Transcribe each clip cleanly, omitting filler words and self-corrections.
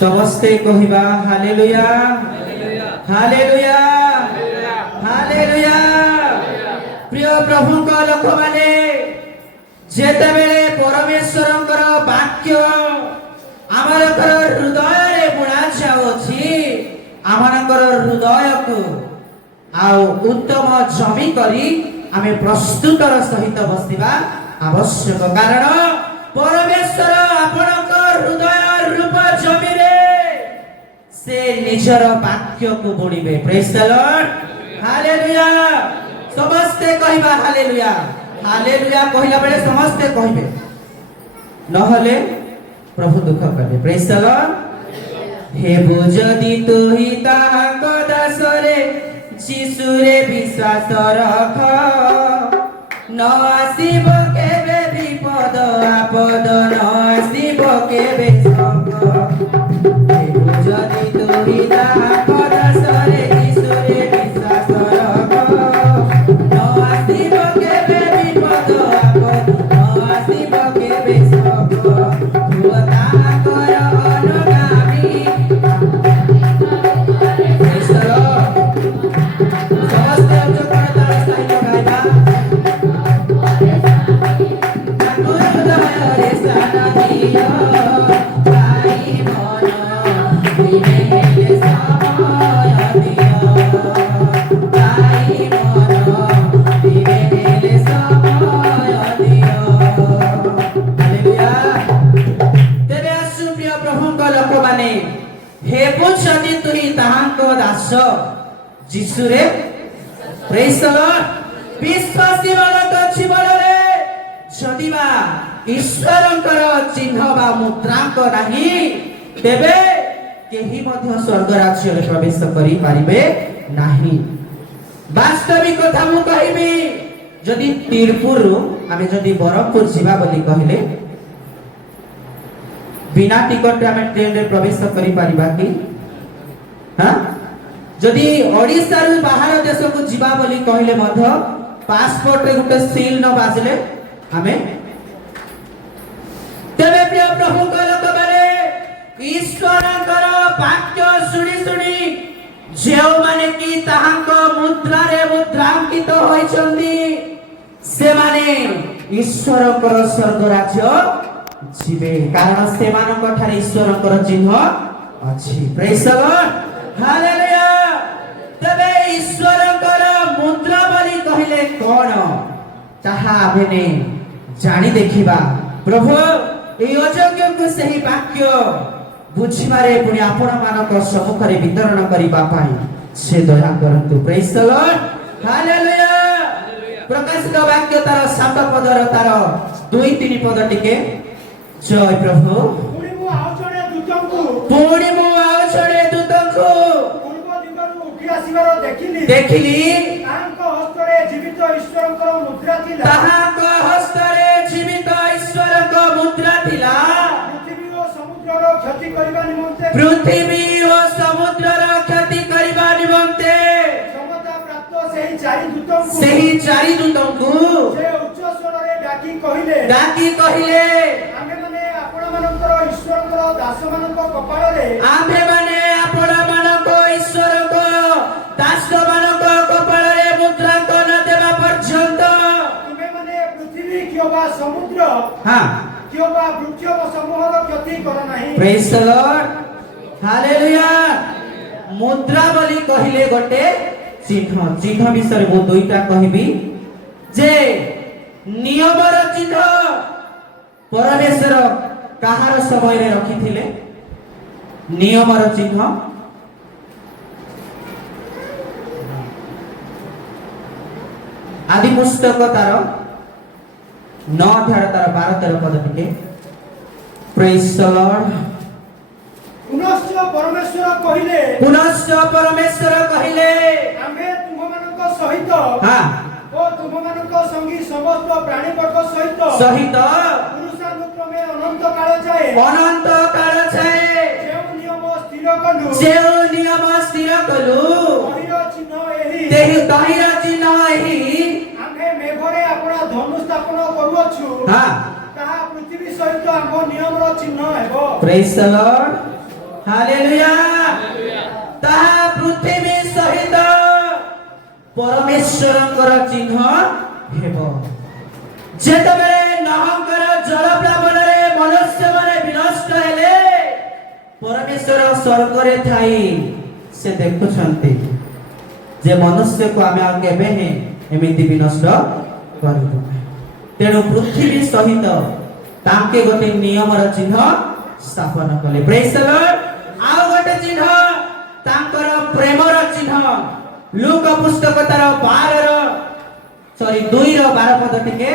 समस्ते कहिबा hallelujah hallelujah hallelujah. प्रिय प्रभु को लोक माने जेते बेले परमेश्वरंकर वाक्य आमरकर हृदय रे बुणा जाउछि आमरकर हृदय को आउ उत्तम जमी करी आमे प्रस्तुतर सहित बसिबा आवश्यक। कारण परमेश्वर आपणकर हृदय रूप जमी रे से निजर वाक्य को बुणिबे। Praise the Lord hallelujah. समस्ते कहिबा हालेलुया हालेलुया कहिला बेले समस्ते कहिबे नहले प्रभु दुख करे। Praise the Lord. हे बुझदी तुही ताहाक दासरे जीशुरे विश्वास रख न आसीब केबे विपद आपद न आसीब केबे संकट। हे बुझदी तुही ताहाक दासरे जीशुरे विश्वास रख न आसीब केबे विपद आपद न आसीब केबे संकट। हुआ ताहाकर अनुगामी प्रेज द लॉर्ड। समस्ते उच्च ताल सहित गाइबा ठाकुर हृदय स्थान दियो भाई मन विनेले समय दियो भाई मन विनेले समय दियो। हालेलुया। तेरे आसु प्रिय प्रभुଙ୍କ ଲୋକମାନେ हे बुझदी तुही ताहाଙ୍କ दास जीशुरे प्रेज द लॉर्ड। विश्वासी बालक जीवन रे जदिबा ईश्वरंकर चिन्ह बा मुद्रांक नाही तेबे केही ମଧ୍ୟ स्वर्ग राज्य रे प्रवेश करि पारिबे नाही। वास्तविक कथा मु कहिबी जदि तीरपुर आमे जदि बरमपुर जिबा बोली कहिले बिना टिकट आमे ट्रेन रे प्रवेश करि पारिबा कि हां जदि ओडिसा रु बाहर देश को जिबा बोली कहिले मध्य पासपोर्ट रे गुटे सील न बाजले हमें तेबे प्रिय प्रभु को लोक माने ईश्वरकर वाक्य सुनी सुनी जेउ माने की ताहांक मुद्रा रे मुद्रांकित होइचंदी से माने ईश्वरकर स्वर्ग राज्य जीवे। कारण से मानक ठारे ईश्वरकर चिन्ह अछि। Praise the Lord hallelujah. तबे ईश्वरकर मुद्रा बोली कहिले कोन ताहा आबेने जानी देखिबा। प्रभु ए अयोग्य को सही वाक्य बुझिबारे पुनी आपण मानक सम्मुख रे वितरण करिबा पाई से दया करंतु। Praise the Lord hallelujah. प्रकाशित वाक्य तार 7 पद र तार 2-3 पद टिके जय प्रभु। पुणी मु आउ जणे दूतंकु पुणी मु आउ जणे दूतंकु पूर्व दिगरु उठी आसीबार देखिली ताहांक हस्तरे जीवित ईश्वरंकर मुद्रा थिला ताहांक हस्तरे जीवित ईश्वरंक मुद्रा थिला। पृथ्वी ओ समुद्रर क्षति करिबा निमंते पृथ्वी ओ समुद्रर क्षति करिबा निमंते क्षमता प्राप्त सेही चारि दूतंकु से उच्च स्वरे डाकी कहिले आमे माने आपण मानकर ईश्वरंकर दास मानक कपाळरे आमे माने आपण मानक ईश्वरंक दास मानक कपाळरे मुद्रांकन देबा पर्यंत तुमे माने पृथ्वी किबा समुद्र हां किबा वृक्ष समूहर क्षति कर नाही। Praise the Lord hallelujah. मुद्रा बोली कहिले गोटे चिन्ह चिन्ह विषय मु दुईटा कहबी जे नियमर चिन्ह परमेश्वर काहार समय रे रखिथिले नियमर चिन्ह आदि पुस्तक तार 9 अध्याय तार 12-13 पद टिके प्रेज द लॉर्ड। पुनश्च परमेश्वर कहिले आमे तुमମାନଙ୍କ सहित हां ओ तुमମାନଙ୍କ संगी समस्त प्राणी वर्ग सहित पुरुषानुक्रमे अनंत काल जाए जेउ नियम स्थिर कलु तहिर चिन्ह एही आमे मेघरे आपणा धनु स्थापन करूछु हां ताहा पृथ्वी सहित आम नियमर चिन्ह हेबो। प्रेज द लॉर्ड हालेलुया ताहा पृथ्वी सहित परमेश्वरंकर चिन्ह हेबो जेतबेले नहंकर जलप्लावन रे मनुष्य माने विनष्ट हेले परमेश्वर स्वर्ग रे थाई से देखुछंती जे मनुष्य को आमे केबे हे एमिति विनष्ट करिबो तेणु पृथ्वी सहित तांके गोटे नियम र चिन्ह स्थापन कले प्रेज द लॉर्ड आउ गोटे चिन्ह तांकर प्रेम र चिन्ह लूका पुस्तक तार 2 ର 12 पद टिके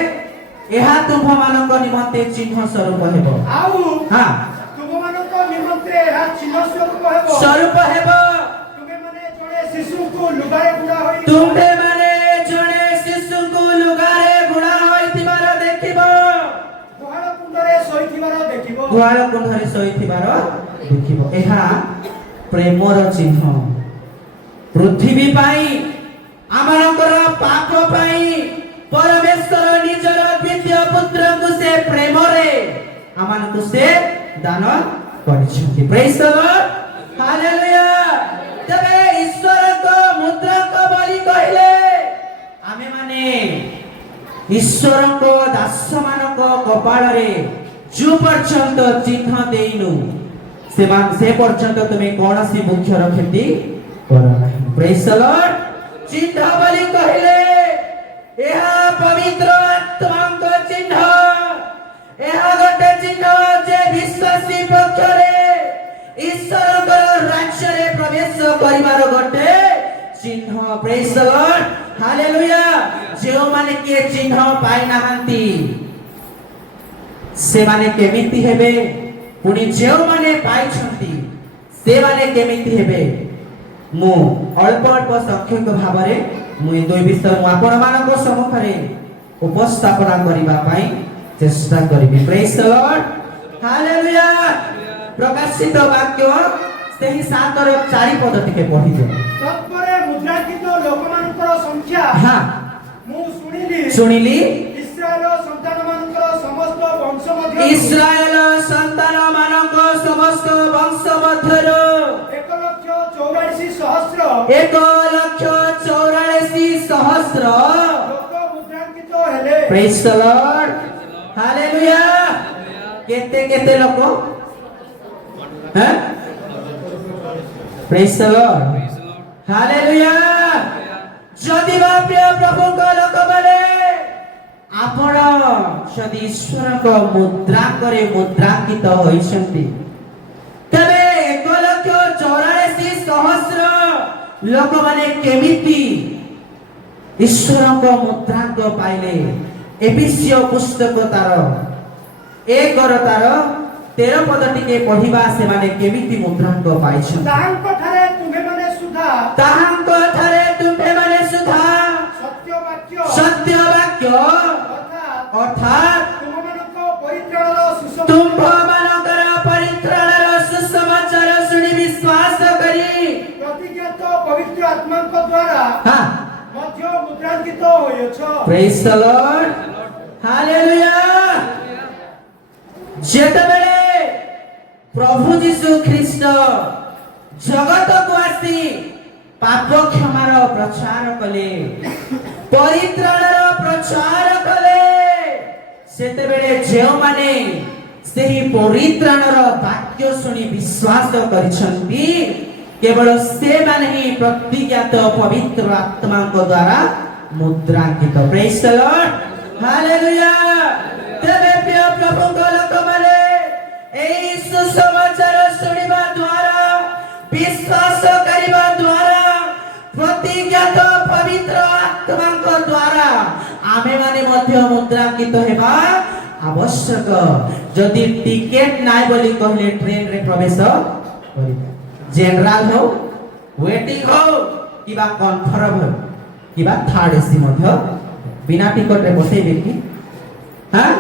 एहा तुम मानक निमंते चिन्ह स्वरूप हेबो आउ हां तुम मानक निमंते एहा चिन्ह स्वरूप हेबो तुमे माने जणे शिशु को लुगारे गुडा होई गुडा होइतिबार देखिबो गुहाळ कुंडरे सोइथिबार देखिबो एहा प्रेमर चिन्ह पृथ्वी पाई आमानकर पाप पाई परमेश्वर निजर द्वितीय पुत्र को से प्रेम रे आमान को से दान करिछथि प्रेज द लॉर्ड हालेलुया तबे ईश्वर को मुद्रा को बलि कहिले आमे माने ईश्वर को दास मान को कपाल रे जो पर्यंत चिन्ह देइनु से पर्यंत तुमे कोनसी मुख्य रखति करा नाही प्रेज द लॉर्ड चिन्ह बलि कहिले एहा पवित्र आत्मांक चिन्ह एहा गोटे चिन्ह जे विश्वासी पक्षरे ईश्वर राज्य रे प्रवेश करिवार गोटे चिन्ह प्रेज द लॉर्ड हालेलुया जो माने के चिन्ह पाइ नाहंती से माने केमिति हेबे पुनी जो माने पाइछंती से माने केमिति हेबे मु अल्प अल्प संख्यक भाबरे मु ए दुई विषय मु आपण मानको सम्मुखरे उपस्थापना करिबा पई चेष्टा करिबि प्रेज द लॉर्ड हालेलुया प्रकाशित वाक्य सेही 7 ର 4 पद टिके पढि जो तत्परे मुद्रांकित लोकमानकर संख्या हां मु सुनिली इस्राएल संतान मानकर समस्त वंश मध्य इस्राएल संतान मानक समस्त वंश मध्यरो 1,84,000 लोक मुद्रांकित हेले प्रेज द लॉर्ड हालेलुया केते केते लोक हैं प्रेज द लॉर्ड हालेलुया जदि बा प्रिय प्रभु को लोक बले आपण जदि ईश्वर को मुद्रा करे मुद्रांकित होइछंती तबे 1,84,000 लोक माने केमिति ईश्वर को मुद्रांक पाइले एफिसियो पुस्तक तार 1 ର तार 13 पद टिके पढिबा से माने केमिति मुद्रांक पाइछ ताहांक थारे तुमे माने सुधा सत्य वाक्य अर्थात तुम मानकर परित्राणर सुसमाचार सुनि विश्वास करी प्रतिज्ञात पवित्र आत्मा को द्वारा हां मध्य मुद्रांकित होयछ प्रेज द लॉर्ड हालेलुया जेतबेले प्रभु यीशु ख्रीष्ट जगत को आसी पाप क्षमार प्रचार कले परित्राणर प्रचार कले सेतेबेले जेउ माने सेही परित्राणर वाक्य सुनि विश्वास करिसंती केवल से माने ही प्रतिज्ञात पवित्र आत्मा को द्वारा मुद्रांकित प्रेज द लॉर्ड हालेलुया तबे प्रिय प्रभु को लोक माने एई सुसमाचार सुनिबा द्वारा विश्वास करिबा द्वारा प्रतिज्ञात पवित्र आत्मा को द्वारा आमे माने मध्य मुद्रांकित हेबा आवश्यक जदि टिकेट नाय बोली कहले ट्रेन रे प्रवेश करिबा जनरल हो वेटिंग हो किबा कन्फर्म हो किबा थर्ड एसी मध्य बिना टिकट रे बसेबे कि हां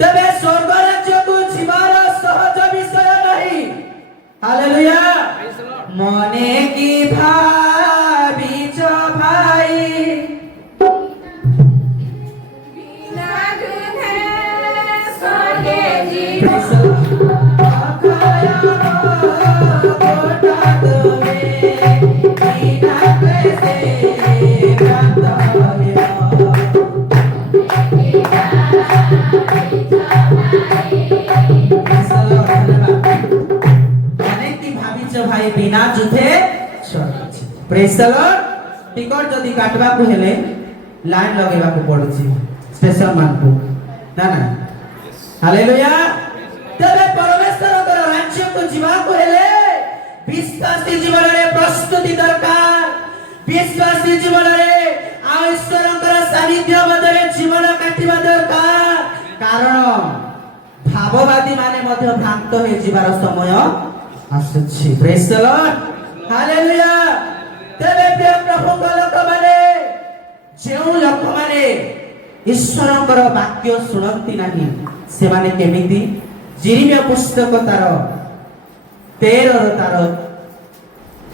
तबे स्वर्ग राज्य को जीवार सहज विषय नहीं हालेलुया मने की भाबी जो भाई बिना दुधे स्वर्गे जीव आखाया ଥାଇ ବିନା ଯୁଦ୍ଧେ ସରୁଛି। ପ୍ରେଜ୍ ଦ ଲର୍ଡ। ଟିକଟ ଯଦି କାଟବାକୁ ହେଲେ ଲାଇନ ଲଗେଇବାକୁ ପଡୁଛି ଷ୍ଟେସନ ମାନଙ୍କୁ ନା ନା। ହାଲେଲୁୟା। ତେବେ ପରମେଶ୍ୱରଙ୍କର ରାଜ୍ୟକୁ ଯିବାକୁ ହେଲେ ବିଶ୍ୱାସୀ ଜୀବନରେ ପ୍ରସ୍ତୁତି ଦରକାର। ବିଶ୍ୱାସୀ ଜୀବନରେ ଆଉ ଈଶ୍ୱରଙ୍କର ସାନିଧ୍ୟ ମଧ୍ୟରେ ଜୀବନ କାଟିବା ଦରକାର। କାରଣ ଭାବବାଦୀ ମାନେ ମଧ୍ୟ ଭ୍ରାନ୍ତ ହୋଇଯିବାର ସମୟ ଆସୁଛି। ପ୍ରେଜ୍ ଦ ଲର୍ଡ। ହାଲେଲୁୟା। ତେବେ ପ୍ରିୟ ପ୍ରଭୁଙ୍କ ଲୋକମାନେ, ଯେଉଁ ଲୋକମାନେ ଈଶ୍ୱରଙ୍କର ବାକ୍ୟ ଶୁଣନ୍ତି ନାହିଁ ସେମାନେ କେମିତି? ଜିରିମିୟ ପୁସ୍ତକ ତାର 13 ତାର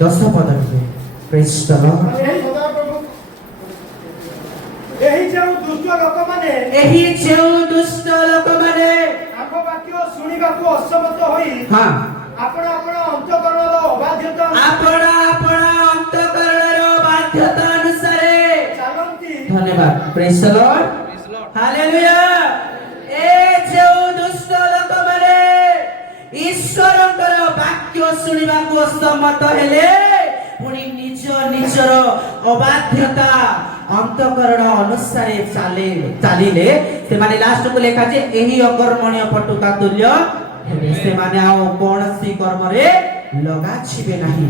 10 ପଦରେ ପ୍ରେଜ୍ ଦ ଲର୍ଡ। ଏହି ଯେଉଁ ଦୁଷ୍ଟ ଲୋକମାନେ ଏହି ଯେଉଁ ଦୁଷ୍ଟ ଲୋକମାନେ ଆମ ବାକ୍ୟ ଶୁଣିବାକୁ ଅସମର୍ଥ ହୋଇ ହଁ ଆପଣ ଅନ୍ତଃକରଣର ଅବାଧ୍ୟତା ଅନ୍ତଃକରଣର ବାଧ୍ୟତା ଅନୁସାରେ ଚାଲନ୍ତି। ଧନ୍ୟବାଦ। ପ୍ରେଜ୍ ଦ ଲର୍ଡ। ହାଲେଲୁୟା। ଏ ଯେଉଁ ଦୁଷ୍ଟ ଲୋକମାନେ ଈଶ୍ୱରଙ୍କର ବାକ୍ୟ ଶୁଣିବାକୁ ଅସମର୍ଥ ହେଲେ ପୁଣି ନିଜର ଅବାଧ୍ୟତା ଅନ୍ତଃକରଣ ଅନୁସାରେ ଚାଲିଲେ ସେମାନେ ଲାଷ୍ଟକୁ ଲେଖା ଯେ ଏହି ଅକର୍ମଣୀୟ ପଟୁକା ତୁଲ୍ୟ ହେବେ। ସେମାନେ ଆଉ କୌଣସି କର୍ମରେ ଲଗାଯିବେ ନାହିଁ।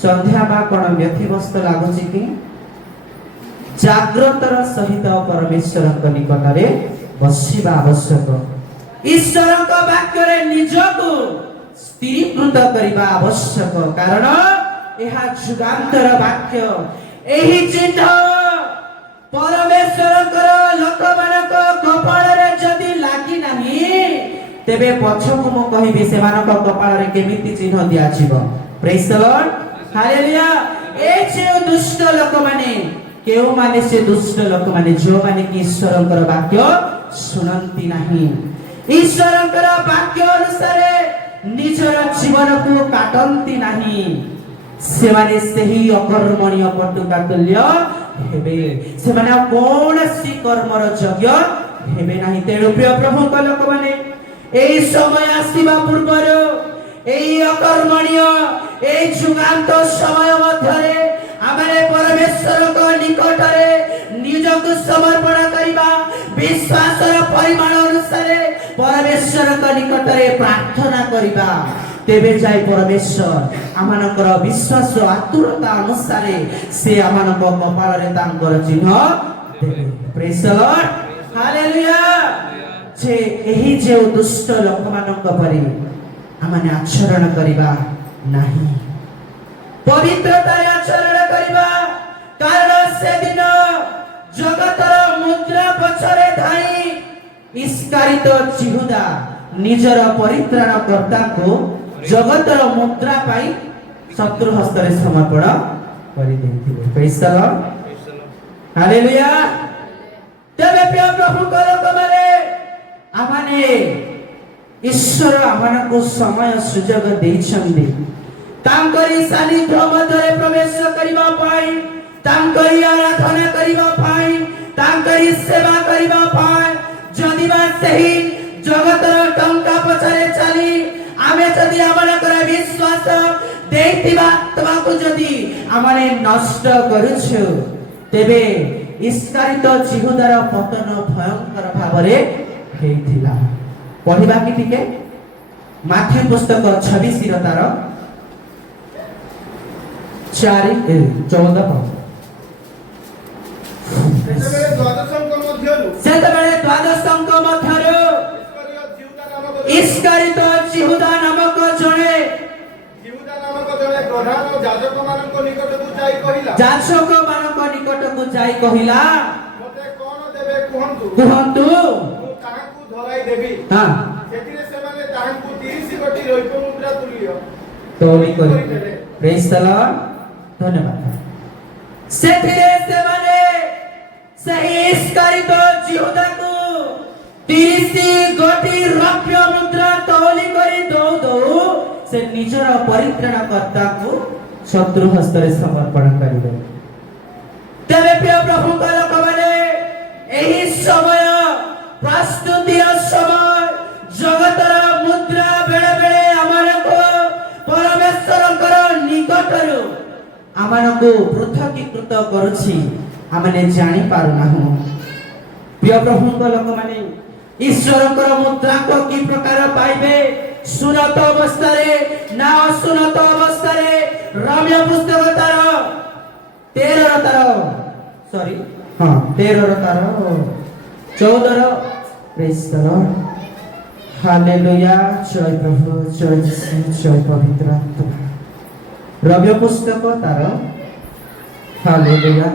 ସନ୍ଧ୍ୟା ବା କଣ ବ୍ୟତିବ୍ୟସ୍ତ ଲାଗୁଛି କି? ଜାଗ୍ରତର ସହିତ ପରମେଶ୍ୱରଙ୍କ ନିକଟରେ ବସିବା ଆବଶ୍ୟକ। ଈଶ୍ୱରଙ୍କ ବାକ୍ୟରେ ନିଜକୁ ସ୍ଥିରୀକୃତ କରିବା ଆବଶ୍ୟକ। କାରଣ ଏହା ଯୁଗାନ୍ତର ବାକ୍ୟ। ଏହି ଚିହ୍ନ ପରମେଶ୍ୱରଙ୍କର ଲୋକମାନଙ୍କ କପାଳରେ ଯଦି ଲାଗି ନାହିଁ ତେବେ ପଛକୁ ମୁଁ କହିବି ସେମାନଙ୍କ କପାଳରେ କେମିତି ଚିହ୍ନ ଦିଆଯିବ। ପ୍ରେଜ୍ ଦ ଲର୍ଡ। ହାଲେଲୁୟା। ଏ ଯେଉଁ ଦୁଷ୍ଟ ଲୋକମାନେ, କେଉଁମାନେ ସେ ଦୁଷ୍ଟ ଲୋକମାନେ? ଯେଉଁମାନେ କି ଈଶ୍ୱରଙ୍କର ବାକ୍ୟ ଶୁଣନ୍ତି ନାହିଁ, ଈଶ୍ୱରଙ୍କର ବାକ୍ୟ ଅନୁସାରେ ନିଜର ଜୀବନକୁ କାଟନ୍ତି ନାହିଁ, ସେମାନେ ସେହି ଅକର୍ମଣୀୟ ପଟୁକା ତୁଲ୍ୟ ହେବେ। ସେମାନେ ଆଉ କୌଣସି କର୍ମର ଯୋଗ୍ୟ ହେବେ ନାହିଁ। ତେଣୁ ପ୍ରିୟ ପ୍ରଭୁଙ୍କ ଲୋକମାନେ, ଏହି ସମୟ ଆସିବା ପୂର୍ବରୁ ଏହି ଅକର୍ମଣୀୟ ଏହି ଯୁଗାନ୍ତ ସମୟ ମଧ୍ୟରେ ଆମେ ପରମେଶ୍ୱରଙ୍କ ନିକଟରେ ନିଜକୁ ସମର୍ପଣ କରିବା। ବିଶ୍ୱାସର ପରିମାଣ ଅନୁସାରେ ପରମେଶ୍ୱରଙ୍କ ନିକଟରେ ପ୍ରାର୍ଥନା କରିବା। ତେବେ ଯାଇ ପରମେଶ୍ୱର ଆମମାନଙ୍କର ବିଶ୍ୱାସ ଆତୁରତା ଅନୁସାରେ ସେ ଆମମାନଙ୍କ କପାଳରେ ତାଙ୍କର ଚିହ୍ନ ଦେବେ। ପ୍ରେଜ୍ ଦ ଲର୍ଡ। ହାଲେଲୁୟା। ଯେ ଏହି ଯେଉଁ ଦୁଷ୍ଟ ଲୋକମାନଙ୍କ ପରି ଆମେ ଆଚରଣ କରିବା ନାହିଁ, ପବିତ୍ରତାରେ ଆଚରଣ କରିବା। କାରଣ ସେଦିନ ଜଗତର ମୁଦ୍ରା ପଛରେ ଧାଇ ଇସ୍କାରିତ ଜିହୁଦା ନିଜର ପରିତ୍ରାଣ କର୍ତ୍ତାଙ୍କୁ ଜଗତର ମୁଦ୍ରା ପାଇଁ ଶତ୍ରୁ ହସ୍ତରେ ସମର୍ପଣ କରିଦେଇଥିଲେ। ପ୍ରେଜ୍ ଦ ଲର୍ଡ। ହାଲେଲୁୟା। ତେବେ ପ୍ରିୟ ପ୍ରଭୁଙ୍କ ଲୋକମାନେ, ଆମମାନେ ଈଶ୍ୱର ଆମମାନଙ୍କୁ ସମୟ ସୁଯୋଗ ଦେଇଛନ୍ତି ତାଙ୍କରି ସାନିଧ୍ୟ ମଧ୍ୟରେ ପ୍ରବେଶ କରିବା ପାଇଁ, ତାଙ୍କରି ଆରାଧନା କରିବା ପାଇଁ, ତାଙ୍କରି ସେବା କରିବା ପାଇଁ। ଯଦି ବା ସେହି ଜଗତର ଟଙ୍କା ପଛରେ ଚାଲି ଆମେ ଯଦି ଆମମାନଙ୍କର ବିଶ୍ୱାସ ଦେଇଥିବା ଆତ୍ମାକୁ ଯଦି ଆମେ ନଷ୍ଟ କରୁଛୁ ତେବେ ଇସ୍କାରିତ ଜିହୁଦାର ପତନ ଭୟଙ୍କର ଭାବରେ ହେଇଥିଲା। ପଢିବା କି ଟିକେ ମାଥ୍ୟୁ ପୁସ୍ତକ 26 ତାର 4-14 ସେତେବେଳେ ଦ୍ୱାଦଶଙ୍କ ମଧ୍ୟରୁ ଇସ୍କାରିତ ଜିହୁଦା ନାମକ ଜଣେ ପ୍ରଧାନ ଯାଜକମାନଙ୍କ ନିକଟକୁ ଯାଇ କହିଲା, ମୋତେ କଣ ଦେବେ କୁହନ୍ତୁ, କୁହନ୍ତୁ, ମୁଁ ତାହାଙ୍କୁ ଧରାଇ ଦେବି। ହଁ, ସେଥିରେ ସେମାନେ ତାହାଙ୍କୁ 30 କୋଟି ରୌପ୍ୟ ମୁଦ୍ରା ତୋଳି କରିଦେଲେ। ପ୍ରେଜ୍ ଦ ଲର୍ଡ। ଧନ୍ୟବାଦ। ସେଥିରେ ସେମାନେ ସେହି ଇସ୍କାରିତ ଜିହୁଦାକୁ 30 କୋଟି ରୌପ୍ୟ ମୁଦ୍ରା ତୋଳି କରି ଦଉ ସେ ନିଜର ପରିତ୍ରାଣ କର୍ତ୍ତାଙ୍କୁ ଶତ୍ରୁ ହସ୍ତରେ ସମର୍ପଣ କରିବେ। ତେବେ ପ୍ରିୟ ପ୍ରଭୁଙ୍କ ଲୋକମାନେ, ଏହି ସମୟ ପ୍ରସ୍ତୁତିର ସମୟ। ଜଗତର ମୁଦ୍ରା ବେଳେ ବେଳେ ଆମମାନଙ୍କୁ ପରମେଶ୍ୱରଙ୍କର ଠାରୁ ଆମମାନଙ୍କୁ ପୃଥକୀକୃତ କରୁଛି ଆମେ ଜାଣି ପାରୁନାହୁଁ। ପ୍ରିୟ ପ୍ରଭୁଙ୍କ ଲୋକମାନେ ଈଶ୍ୱରଙ୍କର ମୁଦ୍ରାଙ୍କ କି ପ୍ରକାର ପାଇବେ? ସୁନତ ଅବସ୍ଥାରେ ନା ଅସୁନତ ଅବସ୍ଥାରେ? ରମ୍ୟ ପୁସ୍ତକ ତାର 13 ତାର 14 ପ୍ରେଜ୍ ଦ ଲର୍ଡ। ହାଲେଲୁୟା। ଜୟ ପ୍ରଭୁ, ଜୟ ଯୀଶୁ, ଜୟ ପବିତ୍ର ଆତ୍ମା। ରମ୍ୟ ପୁସ୍ତକ ତାର ହାଲେଲୁୟା।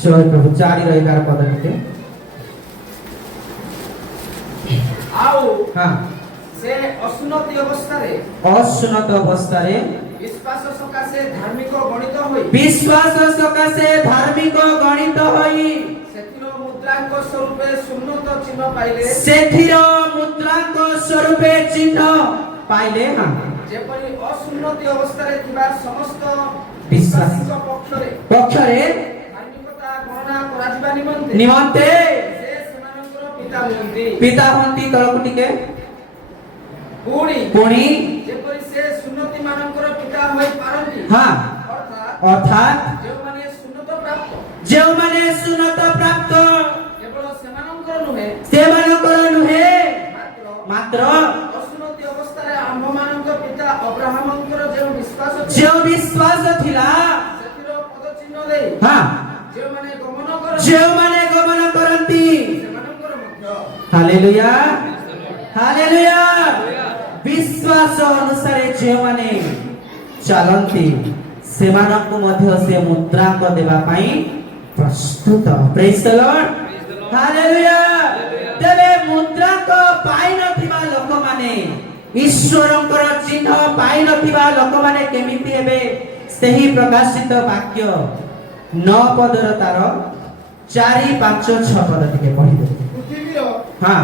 ଜୟ ପ୍ରଭୁ। 4-11 ପଦ ଟିକେ। ଆଉ ହଁ, ସେ ଅସୁନତି ଅବସ୍ଥାରେ ଅସୁନତ ଅବସ୍ଥାରେ ବିଶ୍ୱାସ ସକାଶେ ଧାର୍ମିକ ଗଣିତ ହୋଇ ବିଶ୍ୱାସ ସକାଶେ ଧାର୍ମିକ ଗଣିତ ହୋଇ ସେଥିର ମୁଦ୍ରାଙ୍କ ସ୍ୱରୂପେ ସୁନ୍ନତ ଚିହ୍ନ ପାଇଲେ, ସେଥିର ମୁଦ୍ରାଙ୍କ ସ୍ୱରୂପେ ଚିହ୍ନ ପାଇଲେ। ହଁ, ଯେପରି ଅସୁନ୍ନତି ଅବସ୍ଥାରେ ଥିବା ସମସ୍ତ ବିଶ୍ୱାସୀଙ୍କ ବିଶ୍ୱାସୀଙ୍କ ପକ୍ଷରେ ଧାର୍ମିକତା ଗଣନା କରାଯିବା ନିମନ୍ତେ ନିମନ୍ତେ ସେ ସେମାନଙ୍କର ପିତା ହୁଅନ୍ତି। ପିତା ହୁଅନ୍ତି। ତଳକୁ ଟିକେ। ପୁଣି ଯେପରି ସେ ସୁନ୍ନତି ମାନଙ୍କର ପିତା ହୋଇ ପାରନ୍ତି, ହଁ, ଅର୍ଥାତ୍ ଯେଉଁମାନେ ସୁନ୍ନତ ପ୍ରାପ୍ତ ଯେଉଁମାନେ ସୁନତ ପ୍ରାପ୍ତ କେବଳ ସେମାନଙ୍କର ନୁହେଁ ମାତ୍ର ଅସୁନତି ଅବସ୍ଥାରେ ଆମ୍ଭମାନଙ୍କ ପିତା ଅବ୍ରାହମଙ୍କର ଯେଉଁ ବିଶ୍ୱାସ ଥିଲା, ଯେଉଁ ବିଶ୍ୱାସ ଥିଲା, ସେଥିର ପଦଚିହ୍ନ ଦେଇ ହଁ, ଯେଉଁମାନେ ଗମନ କରନ୍ତି ସେମାନଙ୍କର ମଧ୍ୟ ହାଲେଲୁୟା, ହାଲେଲୁୟା। ବିଶ୍ୱାସ ଅନୁସାରେ ଯେଉଁମାନେ ଚାଲନ୍ତି ସେମାନଙ୍କୁ ମଧ୍ୟ ସେ ମୁଦ୍ରାଙ୍କ ଦେବା ପାଇଁ ପ୍ରସ୍ତୁତ। ପ୍ରେଜ୍ ଦ ଲର୍ଡ। ହାଲେଲୁୟା। ତେବେ ମୁଦ୍ରାଙ୍କ ପାଇନଥିବା ଲୋକମାନେ, ଈଶ୍ୱରଙ୍କର ଚିହ୍ନ ପାଇନଥିବା ଲୋକମାନେ କେମିତି ହେବେ? ସେହି ପ୍ରକାଶିତ ବାକ୍ୟ 9 ପଦର ତାର 4, 5, 6 ପଦ ଟିକେ ପଢିବେ। ପୃଥିବୀର ହଁ,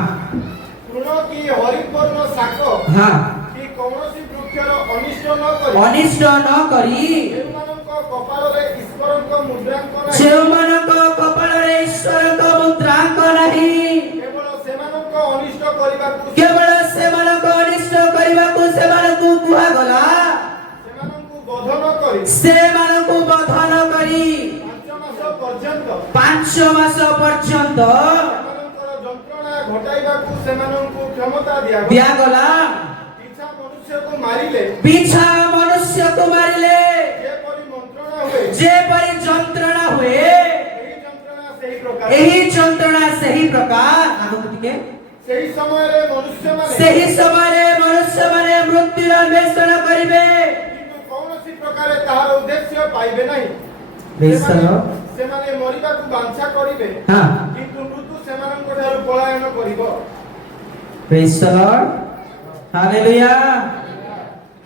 ତୃଣ କି ହରିତବର୍ଣ୍ଣ ଶାକ ହଁ, କି କୌଣସି ବୃକ୍ଷର ଅନିଷ୍ଟ ନ କରି ଅନିଷ୍ଟ ନ କରି ଯେଉଁମାନଙ୍କ କପାଳରେ ଈଶ୍ୱରଙ୍କ ମୁଦ୍ରାଙ୍କ ନାହିଁ, ଯେଉଁମାନଙ୍କ କପାଳରେ ଈଶ୍ୱରଙ୍କ ମୁଦ୍ରାଙ୍କ ନାହିଁ, କେବଳ ସେମାନଙ୍କ ଅନିଷ୍ଟ କରିବାକୁ ସେମାନଙ୍କୁ କୁହାଗଲା। ସେମାନଙ୍କୁ ବଧ ନ କରି ସେମାନଙ୍କୁ ବଧ ନ କରି 5 ମାସ ପର୍ଯ୍ୟନ୍ତ ସେମାନଙ୍କର ଯନ୍ତ୍ରଣା ଘଟାଇବାକୁ ସେମାନଙ୍କୁ କ୍ଷମତା ଦିଆଗଲା। ପିଛା ମନୁଷ୍ୟକୁ ମାରିଲେ ପିଛା ମନୁଷ୍ୟକୁ ମାରିଲେ ଯେପରି ଯନ୍ତ୍ରଣା ହୁଏ, ଏହି ଯନ୍ତ୍ରଣା ସେହି ପ୍ରକାର। ଆଗକୁ ଟିକେ। ସେହି ସମୟରେ ମନୁଷ୍ୟମାନେ ମୃତ୍ୟୁର ଅନ୍ୱେଷଣ କରିବେ, କିନ୍ତୁ କୌଣସି ପ୍ରକାରେ ତାହାର ଉଦ୍ଦେଶ୍ୟ ପାଇବେ ନାହିଁ। Praise the Lord. ସେମାନେ ମରିବାକୁ ବାଞ୍ଛା କରିବେ, ହଁ, କିନ୍ତୁ ମୃତ୍ୟୁ ସେମାନଙ୍କ ଠାରୁ ପଳାୟନ କରିବ। Praise the Lord. Hallelujah.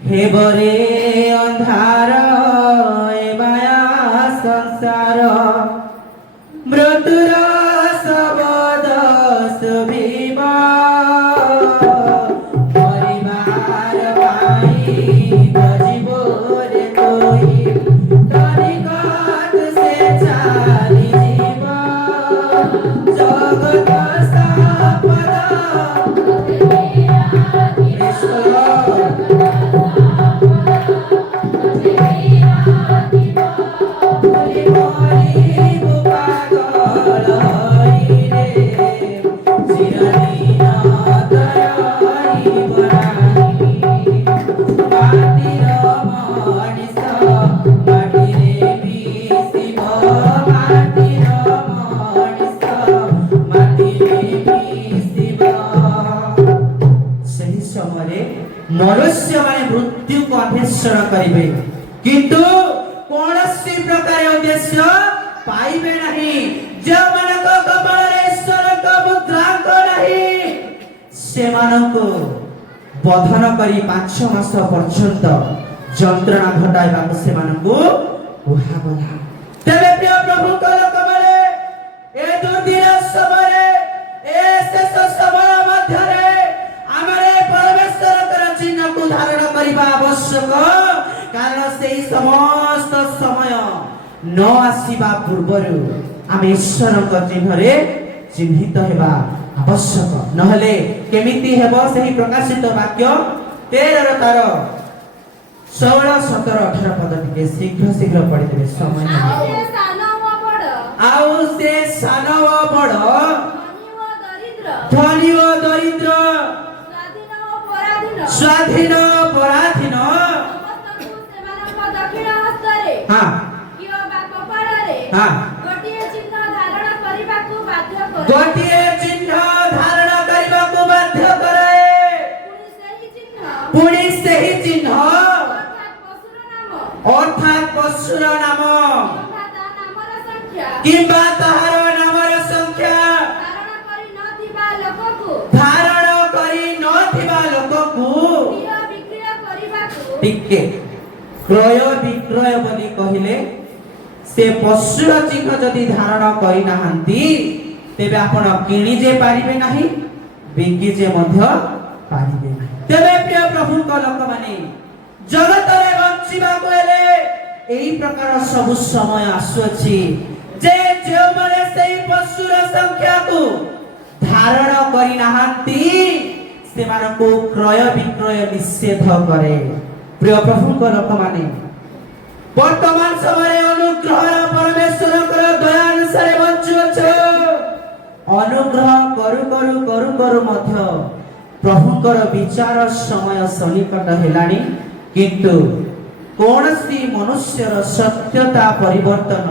ହେବରେ ଅନ୍ଧାର ଏ ମାୟା ସଂସାର, ମୃତ୍ୟୁର ଶବଦ ଶୁଭିବ, ପରିବାର ପାଇଁ ବଜିବ ରେ ତୋଇ, ତରିକତ ସେ ଚାଲିଯିବ, ଜଗତ ସ୍ଥାପନ। Praise the Lord. ସେହି ସମୟରେ ମନୁଷ୍ୟମାନେ ମୃତ୍ୟୁକୁ ଅନ୍ୱେଷଣ କରିବେ, କିନ୍ତୁ କୌଣସି ପ୍ରକାର ଉଦ୍ଦେଶ୍ୟ ପାଇବେ ନାହିଁ। ଯେଉଁମାନଙ୍କ କପାଳରେ ଈଶ୍ୱରଙ୍କ ମୁଦ୍ରାଙ୍କ ନାହିଁ, ସେମାନଙ୍କୁ ବଧନ କରି 5 ମାସ ପର୍ଯ୍ୟନ୍ତ ଯନ୍ତ୍ରଣା ଘଟାଇବାକୁ ସେମାନଙ୍କୁ କୁହାଗଲା। ତେବେ ପ୍ରିୟ ପ୍ରଭୁଙ୍କ ଲୋକମାନେ, ଏ ଦୁର୍ଦିନ ସମୟରେ, ଏ ଶେଷ ସମୟ ମଧ୍ୟରେ ଆମର ପରମେଶ୍ୱରଙ୍କର ଚିହ୍ନକୁ ଧାରଣ କରିବା ଆବଶ୍ୟକ। କାରଣ ସେହି ସମସ୍ତ ସମୟ ନ ଆସିବା ପୂର୍ବରୁ ଆମେ ଈଶ୍ୱରଙ୍କ ଚିହ୍ନରେ ଚିହ୍ନିତ ହେବା ଆବଶ୍ୟକ। ନହେଲେ କେମିତି ହେବ? ସେହି ପ୍ରକାଶିତ ବାକ୍ୟ 13 ତାର 16, 17, 18 ପଦ ଟିକେ ଶୀଘ୍ର ଶୀଘ୍ର ପଢିଦେବେ ସମୟ ନାହିଁ। ଆଉ ସେ ସାନ ଓ ବଡ଼, ଆଉ ସେ ସାନ ଓ ବଡ଼, ଧନୀ ଓ ଦରିଦ୍ର, ଧନୀ ଓ ଦରିଦ୍ର, ସ୍ୱାଧୀନ ଓ ପରାଧୀନ, ସ୍ୱାଧୀନ ପରାଧୀନ, ସମସ୍ତଙ୍କୁ ସେମାନଙ୍କ ଦକ୍ଷିଣ ହସ୍ତରେ ହଁ କିମ୍ବା କପାଳରେ ହଁ ଗୋଟିଏ ଚିହ୍ନ ଧାରଣ କରିବାକୁ ବାଧ୍ୟ କରେ। ଗୋଟିଏ ଚିହ୍ନ ଧାରଣ କରିବାକୁ ବାଧ୍ୟ କରାଏ। ପୁଣି ସେହି ଚିହ୍ନ ଅର୍ଥାତ୍ ପଶୁର ନାମ କିମ୍ବା ତା ନାମର ସଂଖ୍ୟା କିମ୍ବା ତାହାର ନାମର ସଂଖ୍ୟା ଧାରଣ କରି ନଥିବା ଲୋକକୁ ଧାରଣ କରି ନଥିବା ଲୋକକୁ କ୍ରୟ ବିକ୍ରୟ କରିବାକୁ ଟିକେ କ୍ରୟ ବିକ୍ରୟ ବୋଲି କହିଲେ ସେ ପଶୁର ଚିହ୍ନ ଯଦି ଧାରଣ କରିନାହାନ୍ତି ତେବେ ଆପଣ କିଣି ଯେ ପାରିବେ ନାହିଁ, ବିକି ଯେ ମଧ୍ୟ ପାରିବେ ନାହିଁ। ତେବେ ପ୍ରିୟ ପ୍ରଭୁଙ୍କ ଲୋକମାନେ, ଜଗତରେ ବଞ୍ଚିବାକୁ ହେଲେ ଏହି ପ୍ରକାର ସବୁ ସମୟ ଆସୁଅଛି ଯେ ଯେଉଁମାନେ ସେହି ପଶୁର ସଂଖ୍ୟାକୁ ଧାରଣ କରିନାହାନ୍ତି ସେମାନଙ୍କୁ କ୍ରୟ ବିକ୍ରୟ ନିଷେଧ କରେ। ପ୍ରିୟ ପ୍ରଭୁଙ୍କ ଲୋକମାନେ, ବର୍ତ୍ତମାନ ସମୟରେ ଅନୁଗ୍ରହର ପରମେଶ୍ୱରଙ୍କର ଦୟା ଅନୁସାରେ ବଞ୍ଚୁଅଛ। ଅନୁଗ୍ରହ କରୁ କରୁ କରୁ କରୁ ମଧ୍ୟ ପ୍ରଭୁଙ୍କର ବିଚାର ସମୟ ସନ୍ନିକଟ ହେଲାଣି, କିନ୍ତୁ କୌଣସି ମନୁଷ୍ୟର ସତ୍ୟତା ପରିବର୍ତ୍ତନ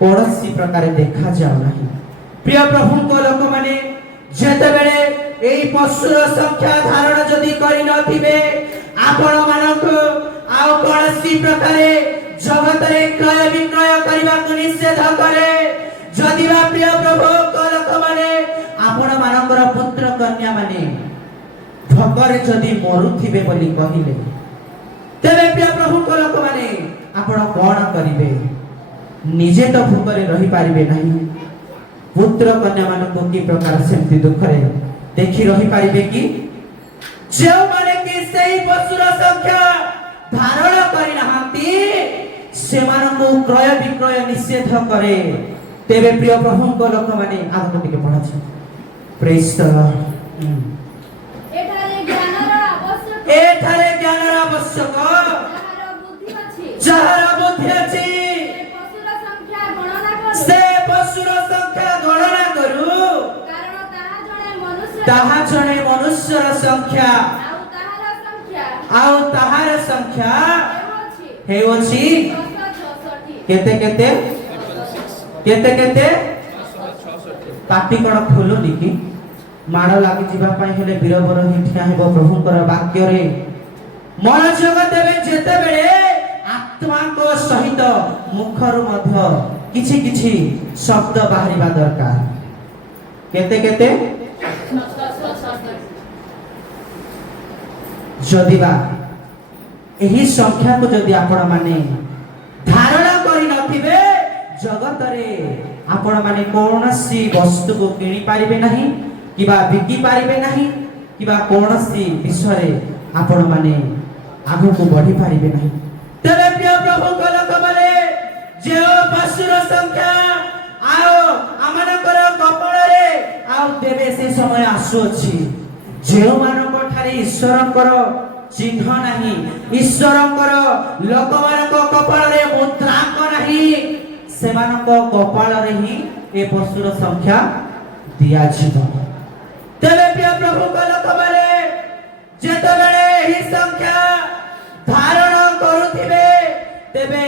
କୌଣସି ପ୍ରକାରେ ଦେଖାଯାଉ ନାହିଁ। ପ୍ରିୟ ପ୍ରଭୁଙ୍କ ଲୋକମାନେ, ଯେତେବେଳେ ଏହି ପଶୁର ସଂଖ୍ୟା ଧାରଣ ଯଦି କରିନଥିବେ ଆପଣ ମାନଙ୍କୁ ଆଉ କୌଣସି ପ୍ରକାରେ ଜଗତରେ କ୍ରୟ ବିକ୍ରୟ କରିବାକୁ ନିଷେଧ କରେ। ଯଦି ବା ପ୍ରିୟ ପ୍ରଭୁଙ୍କ ଲୋକମାନେ ଆପଣ ମାନଙ୍କର ପୁତ୍ର କନ୍ୟା ମାନେ ଭୋକରେ ଯଦି ମରୁଥିବେ ବୋଲି କହିଲେ ତେବେ ପ୍ରିୟ ପ୍ରଭୁଙ୍କ ଲୋକମାନେ ଆପଣ କଣ କରିବେ? ନିଜେ ତ ଭୋକରେ ରହିପାରିବେ ନାହିଁ, ପୁତ୍ର କନ୍ୟା ମାନଙ୍କୁ କି ପ୍ରକାର ସେମିତି ଦୁଃଖରେ ଦେଖି ରହିପାରିବେ କି? ଯେଉଁମାନେ କି ସେହି ପଶୁର ସଂଖ୍ୟା ଧାରଣ କରିନାହାନ୍ତି ସେମାନଙ୍କୁ କ୍ରୟ ବିକ୍ରୟ ନିଷେଧ କରେ। ତେବେ ପ୍ରିୟ ପ୍ରଭୁଙ୍କ ଲୋକମାନେ ଆଗକୁ ଟିକେ ପଢାଉଛି। ପ୍ରେଜ୍ ଦ ଲର୍ଡ। ଏଠାରେ ଜ୍ଞାନର ଆବଶ୍ୟକ, ଏଠାରେ ଜ୍ଞାନର ଆବଶ୍ୟକ, ଯାହାର ବୁଦ୍ଧି ଅଛି ଯାହାର ବୁଦ୍ଧି ଅଛି ସେ ପଶୁର ସଂଖ୍ୟା ଗଣନା କରୁ, ସେ ପଶୁର ସଂଖ୍ୟା ଗଣନା କରୁ, କାରଣ ତାହା ଜଣେ ମନୁଷ୍ୟର ସଂଖ୍ୟା ଆଉ ତାହାର ସଂଖ୍ୟା ହେଉଅଛି କେତେ କେତେ କେତେ କେତେ ପାଟି କଣ ଖୋଲୁନି କି? ମାଡ଼ ଲାଗି ଯିବା ପାଇଁ ହେଲେ ବୀରବର ହିଁ ଠିଆ ହେବ ପ୍ରଭୁଙ୍କର ବାକ୍ୟରେ। ମନୋଯୋଗ ଦେବେ, ଯେତେବେଳେ ଆତ୍ମାଙ୍କ ସହିତ ମୁଖରୁ ମଧ୍ୟ କିଛି କିଛି ଶବ୍ଦ ବାହାରିବା ଦରକାର। କେତେ କେତେ ଯଦିବା ଏହି ସଂଖ୍ୟାକୁ ଯଦି ଆପଣ ମାନେ ଧାରଣ କରିନଥିବେ ଜଗତରେ ଆପଣ ମାନେ କୌଣସି ବସ୍ତୁକୁ କିଣି ପାରିବେ ନାହିଁ କିବା ବିକି ପାରିବେ ନାହିଁ କିବା କୌଣସି ବିଷୟରେ ଆପଣ ମାନେ ଆଗକୁ ବଢି ପାରିବେ ନାହିଁ। ତେବେ ପ୍ରିୟ ପ୍ରଭୁଙ୍କ ଲୋକମାନେ, ଯେଉଁ ପଶୁର ସଂଖ୍ୟା ଆଉ ଆମମାନଙ୍କର କପାଳରେ ଆଉ ତେବେ ସେ ସମୟ ଆସୁଅଛି ଯେଉଁମାନଙ୍କ ଠାରେ ଈଶ୍ୱରଙ୍କର ଚିହ୍ନ ନାହିଁ, ଈଶ୍ୱରଙ୍କର ଲୋକମାନଙ୍କ କପାଳରେ ମୁଦ୍ରାଙ୍କ ନାହିଁ, ସେମାନଙ୍କ କପାଳରେ ହିଁ ଏ ପଶୁର ସଂଖ୍ୟା ଦିଆଯିବ। ତେବେ ପ୍ରିୟ ପ୍ରଭୁଙ୍କ ଲୋକମାନେ, ଯେତେବେଳେ ଏହି ସଂଖ୍ୟା ଧାରଣ କରୁଥିବେ ତେବେ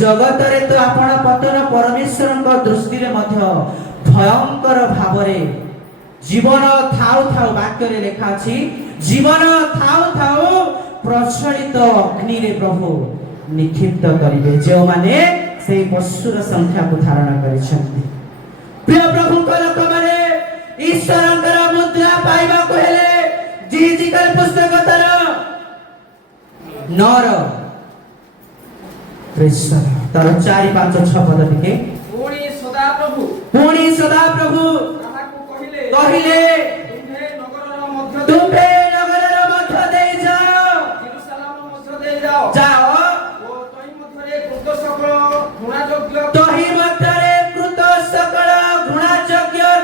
ଜଗତରେ ତ ଆପଣ ପତନ ପରମେଶ୍ୱରଙ୍କ ଦୃଷ୍ଟିରେ ମଧ୍ୟ ଭୟଙ୍କର ଭାବରେ ଜୀବନ ଥାଉ ଥାଉ, ବାକ୍ୟରେ ଲେଖା ଅଛି ଜୀବନ ଥାଉ ଥାଉ ପ୍ରଚଳିତ ଅଗ୍ନିରେ ପ୍ରଭୁ ନିକ୍ଷିପ୍ତ କରିବେ ଯେଉଁମାନେ ସେହି ପଶୁର ସଂଖ୍ୟାକୁ ଧାରଣ କରିଛନ୍ତି। ପ୍ରିୟ ପ୍ରଭୁଙ୍କ ଲୋକମାନେ, ଈଶ୍ୱରଙ୍କର ମୁଦ୍ରା ପାଇବାକୁ ହେଲେ ଜିଜିକାଲ ପୁସ୍ତକ ତାର 9 ତାର 4, 5, 6 ପଦ ଟିକେ। ପୁଣି ସଦାପ୍ରଭୁ ତାହାକୁ କହିଲେ, ତୁମ୍ଭେ ନଗରର ମଧ୍ୟ ଦେଇ ଯାଅ, ଜେରୁସାଲେମ ମଧ୍ୟ ଦେଇ ଯାଅ, ଓ ତହି ମଧ୍ୟରେ କୃତ ସକଳ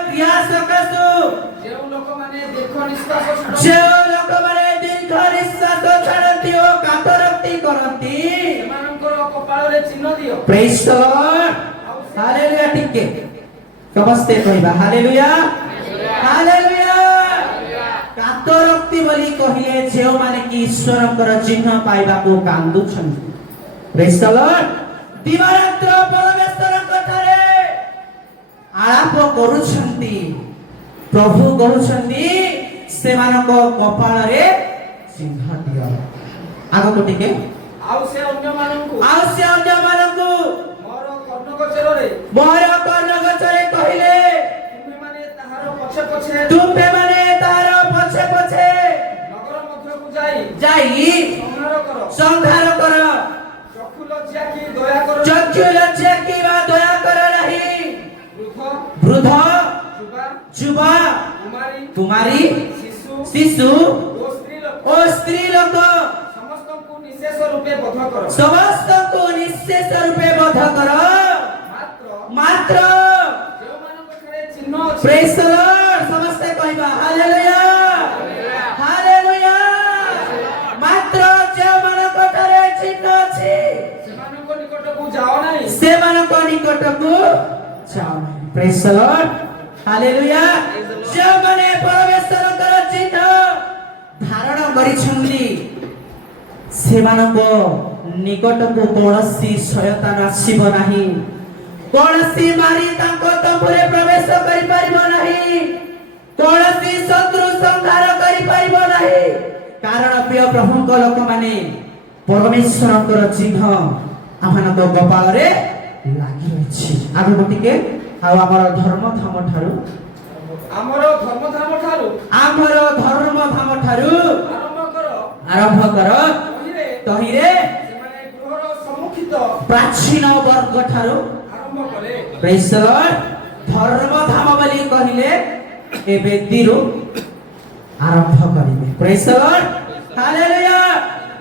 କ୍ରିୟା ସକାଶୁ ଯେଉଁ ଲୋକମାନେ ଦୀର୍ଘ ନିଶ୍ୱାସ ଛାଡ଼ନ୍ତି ଓ କାତରକ୍ତି କରନ୍ତି ସେମାନଙ୍କର କପାଳରେ ଚିହ୍ନ ଦିଅ। ପ୍ରେଜ୍ ଦ ଲର୍ଡ ହାଲେଲୁୟା। ଟିକେ ସମସ୍ତେ କହିବା ହାଲେଲୁୟା ହାଲେଲୁୟା। କାତରୋକ୍ତି ବୋଲି କହିଲେ ଯେଉଁମାନେ କି ଈଶ୍ୱରଙ୍କର ଚିହ୍ନ ପାଇବାକୁ କାନ୍ଦୁଛନ୍ତି। ପ୍ରେଜ୍ ଦ ଲର୍ଡ। ଦିବାରାତ୍ର ପରମେଶ୍ୱରଙ୍କ ଠାରେ ଆଳାପ କରୁଛନ୍ତି। ପ୍ରଭୁ କହୁଛନ୍ତି ସେମାନଙ୍କ କପାଳରେ ଚିହ୍ନ ଦିଅ। ଆଗକୁ ଟିକେ ଆଉ ସେ ଅନ୍ୟମାନଙ୍କୁ ମୋର କର୍ଣ୍ଣଗୋଚରରେ କହିଲେ ତୁମେମାନେ ତାହାର ପଛେ ପଛେ ତୁମ୍ଭେମାନେ ତାର ପଛେ ପଛେ ନଗର ମଧ୍ୟକୁ ଯାଇ ଯାଇ ସଂହାର କର। ଚକ୍ଷୁ ଲଜ୍ଜା କି ଦୟା କର। ଚକ୍ଷୁ ଲଜ୍ଜା କି ବା ଦୟା କର ନାହିଁ। ବୃଦ୍ଧ ବୃଦ୍ଧ ଯୁବା ଯୁବା କୁମାରୀ ଶିଶୁ ଶିଶୁ ଓ ସ୍ତ୍ରୀ ଲୋକ ସମସ୍ତଙ୍କୁ ନିଶେଷ ରୂପେ ବଧ କର। ସମସ୍ତଙ୍କୁ ନିଃଶେଷ ରୂପେ ବଧ କର। ମାତ୍ର ଯେଉଁମାନଙ୍କ ଠାରେ ଚିହ୍ନ ଅଛି ପ୍ରେଜ୍ ଦ ଲର୍ଡ ସମସ୍ତେ କହିବା ହାଲେଲୁୟା ହାଲେଲୁୟା। ମାତ୍ର ଯେଉଁମାନଙ୍କ ଠାରେ ଚିହ୍ନ ଅଛି ସେମାନଙ୍କ ନିକଟକୁ ଯାଅ ନାହିଁ। ସେମାନଙ୍କ ନିକଟକୁ ଯାଅ ନାହିଁ। ପ୍ରେଜ୍ ଦ ଲର୍ଡ ହାଲେଲୁୟା। ଯେଉଁମାନେ ପରମେଶ୍ୱରଙ୍କର ଚିହ୍ନ ଧାରଣ କରିଛନ୍ତି ସେମାନଙ୍କ ନିକଟକୁ କୌଣସି ଶୟତାନ ଆସିବ ନାହିଁ। କୌଣସି ମାରି ତାଙ୍କ ତମ୍ବୁରେ ପ୍ରବେଶ କରିପାରିବ ନାହିଁ। କୌଣସି ଶତ୍ରୁ ସଂହାର କରିପାରିବ ନାହିଁ। କାରଣ ପ୍ରିୟ ପ୍ରଭୁଙ୍କ ଲୋକମାନେ ପରମେଶ୍ୱରଙ୍କର ଚିହ୍ନ ଆମମାନଙ୍କ କପାଳରେ ଲାଗି ରହିଛି। ଆଗକୁ ଟିକେ ଆଉ ଆମର ଧର୍ମଧାମ ଠାରୁ ଆରମ୍ଭ କର ତହିଁରେ ସେମାନେ ଗୃହର ସମ୍ମୁଖିତ ପ୍ରାଚୀନ ବର୍ଗ ଠାରୁ ଆରମ୍ଭ କଲେ। ପ୍ରେଜ୍ ଦ ଲର୍ଡ। ଧର୍ମଧାମ ବୋଲି କହିଲେ ଏ ବେଦୀରୁ ଆରମ୍ଭ କରିବେ। ପ୍ରେଜ୍ ଦ ଲର୍ଡ ହାଲେଲୁୟା।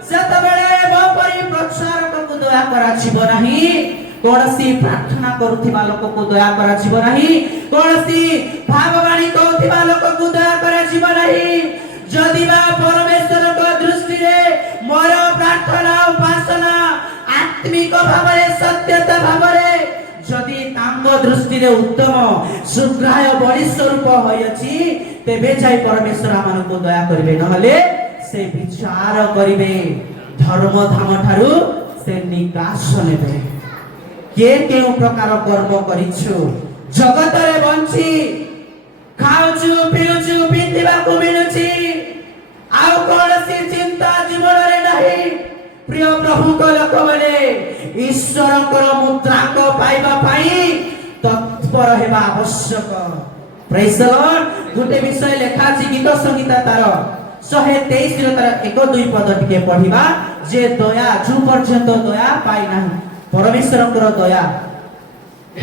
ସେତେବେଳେ ମୋ ପରି ପ୍ରଚାରକଙ୍କୁ ଦୟା କରାଯିବ ନାହିଁ। କୌଣସି ପ୍ରାର୍ଥନା କରୁଥିବା ଲୋକକୁ ଦୟା କରାଯିବ ନାହିଁ। କୌଣସି ଭାବବାଣୀ କହୁଥିବା ଲୋକକୁ ଦୟା କରାଯିବ ନାହିଁ। ଯଦି ବା ପରମେଶ୍ୱରଙ୍କ ଦୃଷ୍ଟିରେ ମୋର ପ୍ରାର୍ଥନା ଉପାସନା ଆତ୍ମିକ ଭାବରେ ସତ୍ୟତା ଭାବରେ ଯଦି ତାଙ୍କ ଦୃଷ୍ଟିରେ ଉତ୍ତମ ସୁଗ୍ରାହ୍ୟ ବଳି ସ୍ୱରୂପ ହୋଇଅଛି ତେବେ ଯାଇ ପରମେଶ୍ୱର ଆମମାନଙ୍କୁ ଦୟା କରିବେ। ନହେଲେ ସେ ବିଚାର କରିବେ। ଧର୍ମଧାମ ଠାରୁ ସେ ନିକାଶ ନେବେ। କିଏ କେଉଁ ପ୍ରକାର କର୍ମ କରିଛୁ ଜଗତରେ ବଞ୍ଚି ଖାଉଛୁ ପିଉଛୁ ପିନ୍ଧିବାକୁ ମିଳୁଛି ଆଉ କୌଣସି ଚିନ୍ତା ଜୀବନରେ ନାହିଁ। ପ୍ରିୟ ପ୍ରଭୁଙ୍କ ଲୋକମାନେ ଈଶ୍ୱରଙ୍କର ମୁଦ୍ରାଙ୍କ ପାଇବା ପାଇଁ ତତ୍ପର ହେବା ଆବଶ୍ୟକ। ପ୍ରେଜ୍ ଦ ଲର୍ଡ। ଗୋଟେ ବିଷୟ ଲେଖା ଅଛି ଗୀତ ସଂହିତା ତାର 123 ତାର 1-2 ପଦ ଟିକେ ପଢିବା ଯେ ଦୟା ଯୋଉ ପର୍ଯ୍ୟନ୍ତ ଦୟା ପାଇ ନାହିଁ ପରମେଶ୍ୱରଙ୍କର ଦୟା।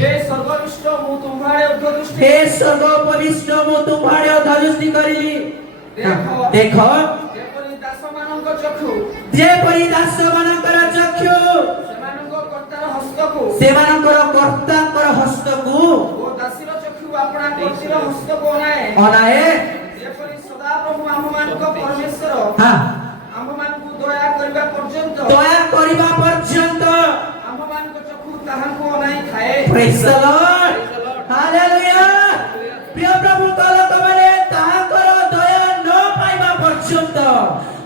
हे सर्वनिष्ठ ମୁଁ ତୁମ୍ଭଆଡ଼େ ଉର୍ଦ୍ଧ୍ୱଦୃଷ୍ଟି हे ସର୍ବୋପରିଷ୍ଟ ମୁଁ ତୁମ୍ଭଆଡ଼େ ଅଧୋଦୃଷ୍ଟି କରିଲି। ଦେଖ ଯେପରି ଦାସମାନଙ୍କ ଚକ୍ଷୁ ଯେପରି ଦାସମାନଙ୍କର ଚକ୍ଷୁ ସେମାନଙ୍କର କର୍ତ୍ତାର ହସ୍ତକୁ ଓ ଦାସୀର ଚକ୍ଷୁ ଆପଣା କର୍ତ୍ତୀର ହସ୍ତକୁ ଅନାଏ ଯେପରି ସଦାପ୍ରଭୁ ଆମମାନଙ୍କ ପରମେଶ୍ୱର ଆମମାନଙ୍କୁ ଦୟା କରିବା ପର୍ଯ୍ୟନ୍ତ ଆମମାନଙ୍କ ଚକ୍ଷୁ ତାହାଙ୍କୁ ଅନାଇ ଥାଏ। ପ୍ରେଜ୍ ଦ ଲର୍ଡ ହାଲେଲୁୟା। ପ୍ରିୟ ପ୍ରଭୁଙ୍କ ଲୋକମାନେ ତାହାଙ୍କର ଦୟା ନ ପାଇବା ପର୍ଯ୍ୟନ୍ତ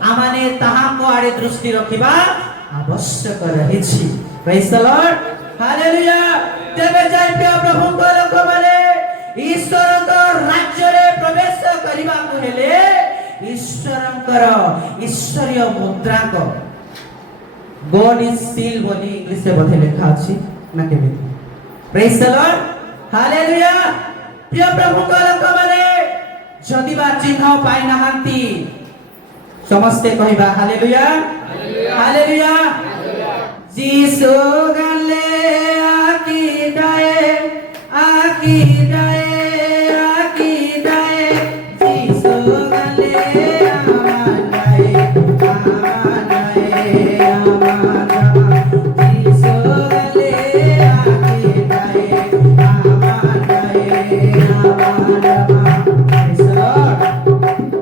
ଆମମାନେ ତାହାଙ୍କ ଆଡ଼େ ଦୃଷ୍ଟି ରଖିବା ଆବଶ୍ୟକ ରହିଛି। ପ୍ରେଜ୍ ଦ ଲର୍ଡ ହାଲେଲୁୟା। ତେବେ ଯାଇ ପ୍ରିୟ ପ୍ରଭୁଙ୍କ ଲୋକମାନେ ଈଶ୍ୱରଙ୍କ ରାଜ୍ୟରେ ପ୍ରବେଶ କରିବାକୁ ହେଲେ ଈଶ୍ୱରଙ୍କର ଈଶ୍ୱରୀୟ ମୁଦ୍ରାଙ୍କ God is seal ବୋଲି ଇଂଲିଶରେ ବୋଧେ ଲେଖା ଅଛି ନା କେମିତି? ପ୍ରେଜ୍ ଦ ଲର୍ଡ ହାଲେଲୁୟା। ପ୍ରିୟ ପ୍ରଭୁଙ୍କ ଲୋକମାନେ ଯଦି ବା ଚିହ୍ନ ପାଇନାହାନ୍ତି ସମସ୍ତେ କହିବା ହାଲେଲୁୟା ହାଲେଲୁୟା। ଯୀଶୁ ଗଲେ ଆକିଦାଏ ଆକିଦାଏ ଆକିଦାଏ ଯୀଶୁ ଗଲେ আমানায়ে যীশু গলে আকিদায়ে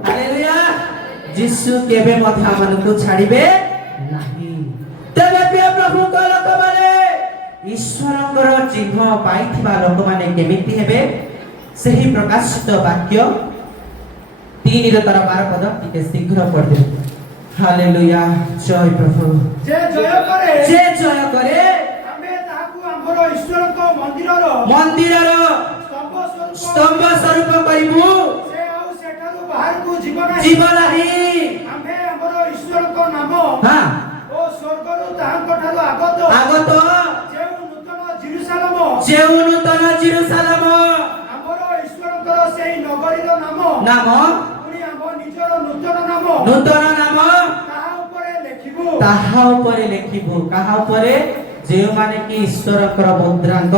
হালেলুয়া। যীশু কেবে ମଧ୍ୟ ଆମମାନଙ୍କୁ ଛାଡ଼ିବେ ନାହିଁ। ତେବେ ପ୍ରିୟ ପ୍ରଭୁଙ୍କ ଲୋକମାନେ ଈଶ୍ୱରଙ୍କର ଚିହ୍ନ ପାଇଥିବା ଲୋକମାନେ କେମିତି ହେବେ? ସେହି ପ୍ରକାଶିତ ବାକ୍ୟ 3:12 ପଦ ଟିକେ ଶୀଘ୍ର ପଢିଦେବେ। ହାଲେଲୁୟା, ଜୟ ପ୍ରଭୁ। ଯେ ଜୟ କରେ ଯେ ଜୟ କରେ ଆମେ ତାହାକୁ ଆମର ଈଶ୍ୱରଙ୍କ ମନ୍ଦିରର ସ୍ତମ୍ଭ ସ୍ୱରୂପ କରିବୁ, ସେ ଆଉ ସେଠାରୁ ବାହାରକୁ ଯିବ ନାହିଁ। ଯିବ ନାହିଁ। ଆମେ ଆମର ଈଶ୍ୱରଙ୍କ ନାମ ହଁ, ଓ ସ୍ୱର୍ଗରୁ ତାହାଙ୍କ ଠାରୁ ଆଗତ ଆଗତ ଯେଉଁ ନୂତନ ଜେରୁସାଲେମ ଯେଉଁ ନୂତନ ଜେରୁସାଲେମ ଆମର ଈଶ୍ୱରଙ୍କର ସେହି ନଗରୀର ନାମ ପୁଣି ଆମ ନିଜର ନୂତନ ନାମ ତାହା ଉପରେ ଲେଖିବୁ। କାହା ଉପରେ? ଯେଉଁମାନେ କି ଈଶ୍ୱରଙ୍କର ମୁଦ୍ରାଙ୍କ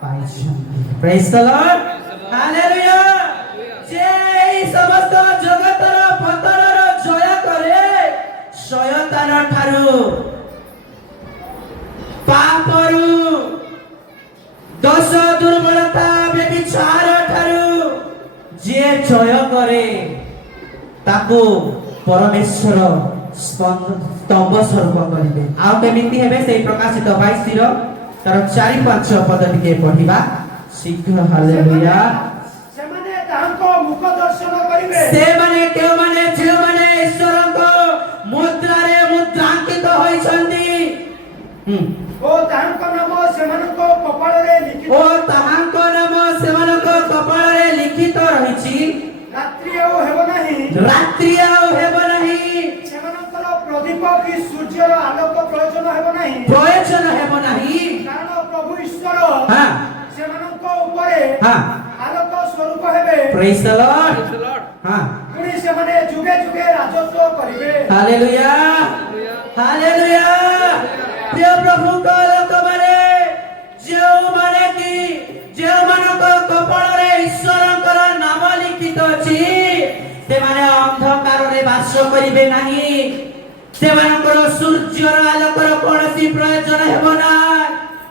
ପାଇଛନ୍ତି। ପ୍ରେଜ୍ ଦ ଲର୍ଡ, ହାଲେଲୁୟା। ଯେ ଏହି ସମସ୍ତ ଜଗତର ପତନର ଜୟ କରେ, ଶୟତାନ ଠାରୁ, ପାପରୁ, ଦୋଷ ଦୁର୍ବଳତା ବ୍ୟଭିଚାର ଠାରୁ ଯିଏ ଜୟ କରେ ତାକୁ ପରମେଶ୍ୱର ସ୍ତମ୍ଭ ସ୍ୱରୂପ କରିବେ। ଆଉ କେମିତି ହେବେ? ସେଇ ପ୍ରକାଶିତ 22 ତାର 4-5 ପଦ ଟିକେ ପଢିବା ଶୀଘ୍ର। ହାଲେଲୁୟା। ସେମାନେ ତାହାଙ୍କ ମୁଖ ଦର୍ଶନ କରିବେ। ସେମାନେ କେଉଁମାନେ? ଯେଉଁମାନେ ଈଶ୍ୱରଙ୍କ ମୁଦ୍ରାରେ ମୁଦ୍ରାଙ୍କିତ ହୋଇଛନ୍ତି ଓ ତାହାଙ୍କ ନାମ ସେମାନଙ୍କ କପାଳରେ ଲିଖିତ ରହିଛି। ରାତ୍ରି ଆଉ ହେବ ନାହିଁ। ସେମାନଙ୍କର ପ୍ରଦୀପ କି ସୂର୍ଯ୍ୟର ଆଲୋକ ପ୍ରୟୋଜନ ହେବ ନାହିଁ। କାରଣ ପ୍ରଭୁ ଈଶ୍ୱର ସେମାନଙ୍କ ଉପରେ ଆଲୋକ ସ୍ୱରୂପ ହେବେ। ପ୍ରେଜ୍ ଦ ଲର୍ଡ। ପୁଣି ସେମାନେ ଯୁଗେ ଯୁଗେ ରାଜତ୍ୱ କରିବେ। Hallelujah, hallelujah. ପ୍ରିୟ ପ୍ରଭୁଙ୍କ ଲୋକମାନେ, ଯେଉଁମାନଙ୍କ କପାଳରେ ଈଶ୍ୱରଙ୍କର ନାମ ଲିଖିତ ଅଛି, ସେମାନେ ଅନ୍ଧକାରରେ ବାସ କରିବେ ନାହିଁ। ସେମାନଙ୍କର ସୂର୍ଯ୍ୟର ଆଲୋକର କୌଣସି ପ୍ରୟୋଜନ ହେବ ନାହିଁ।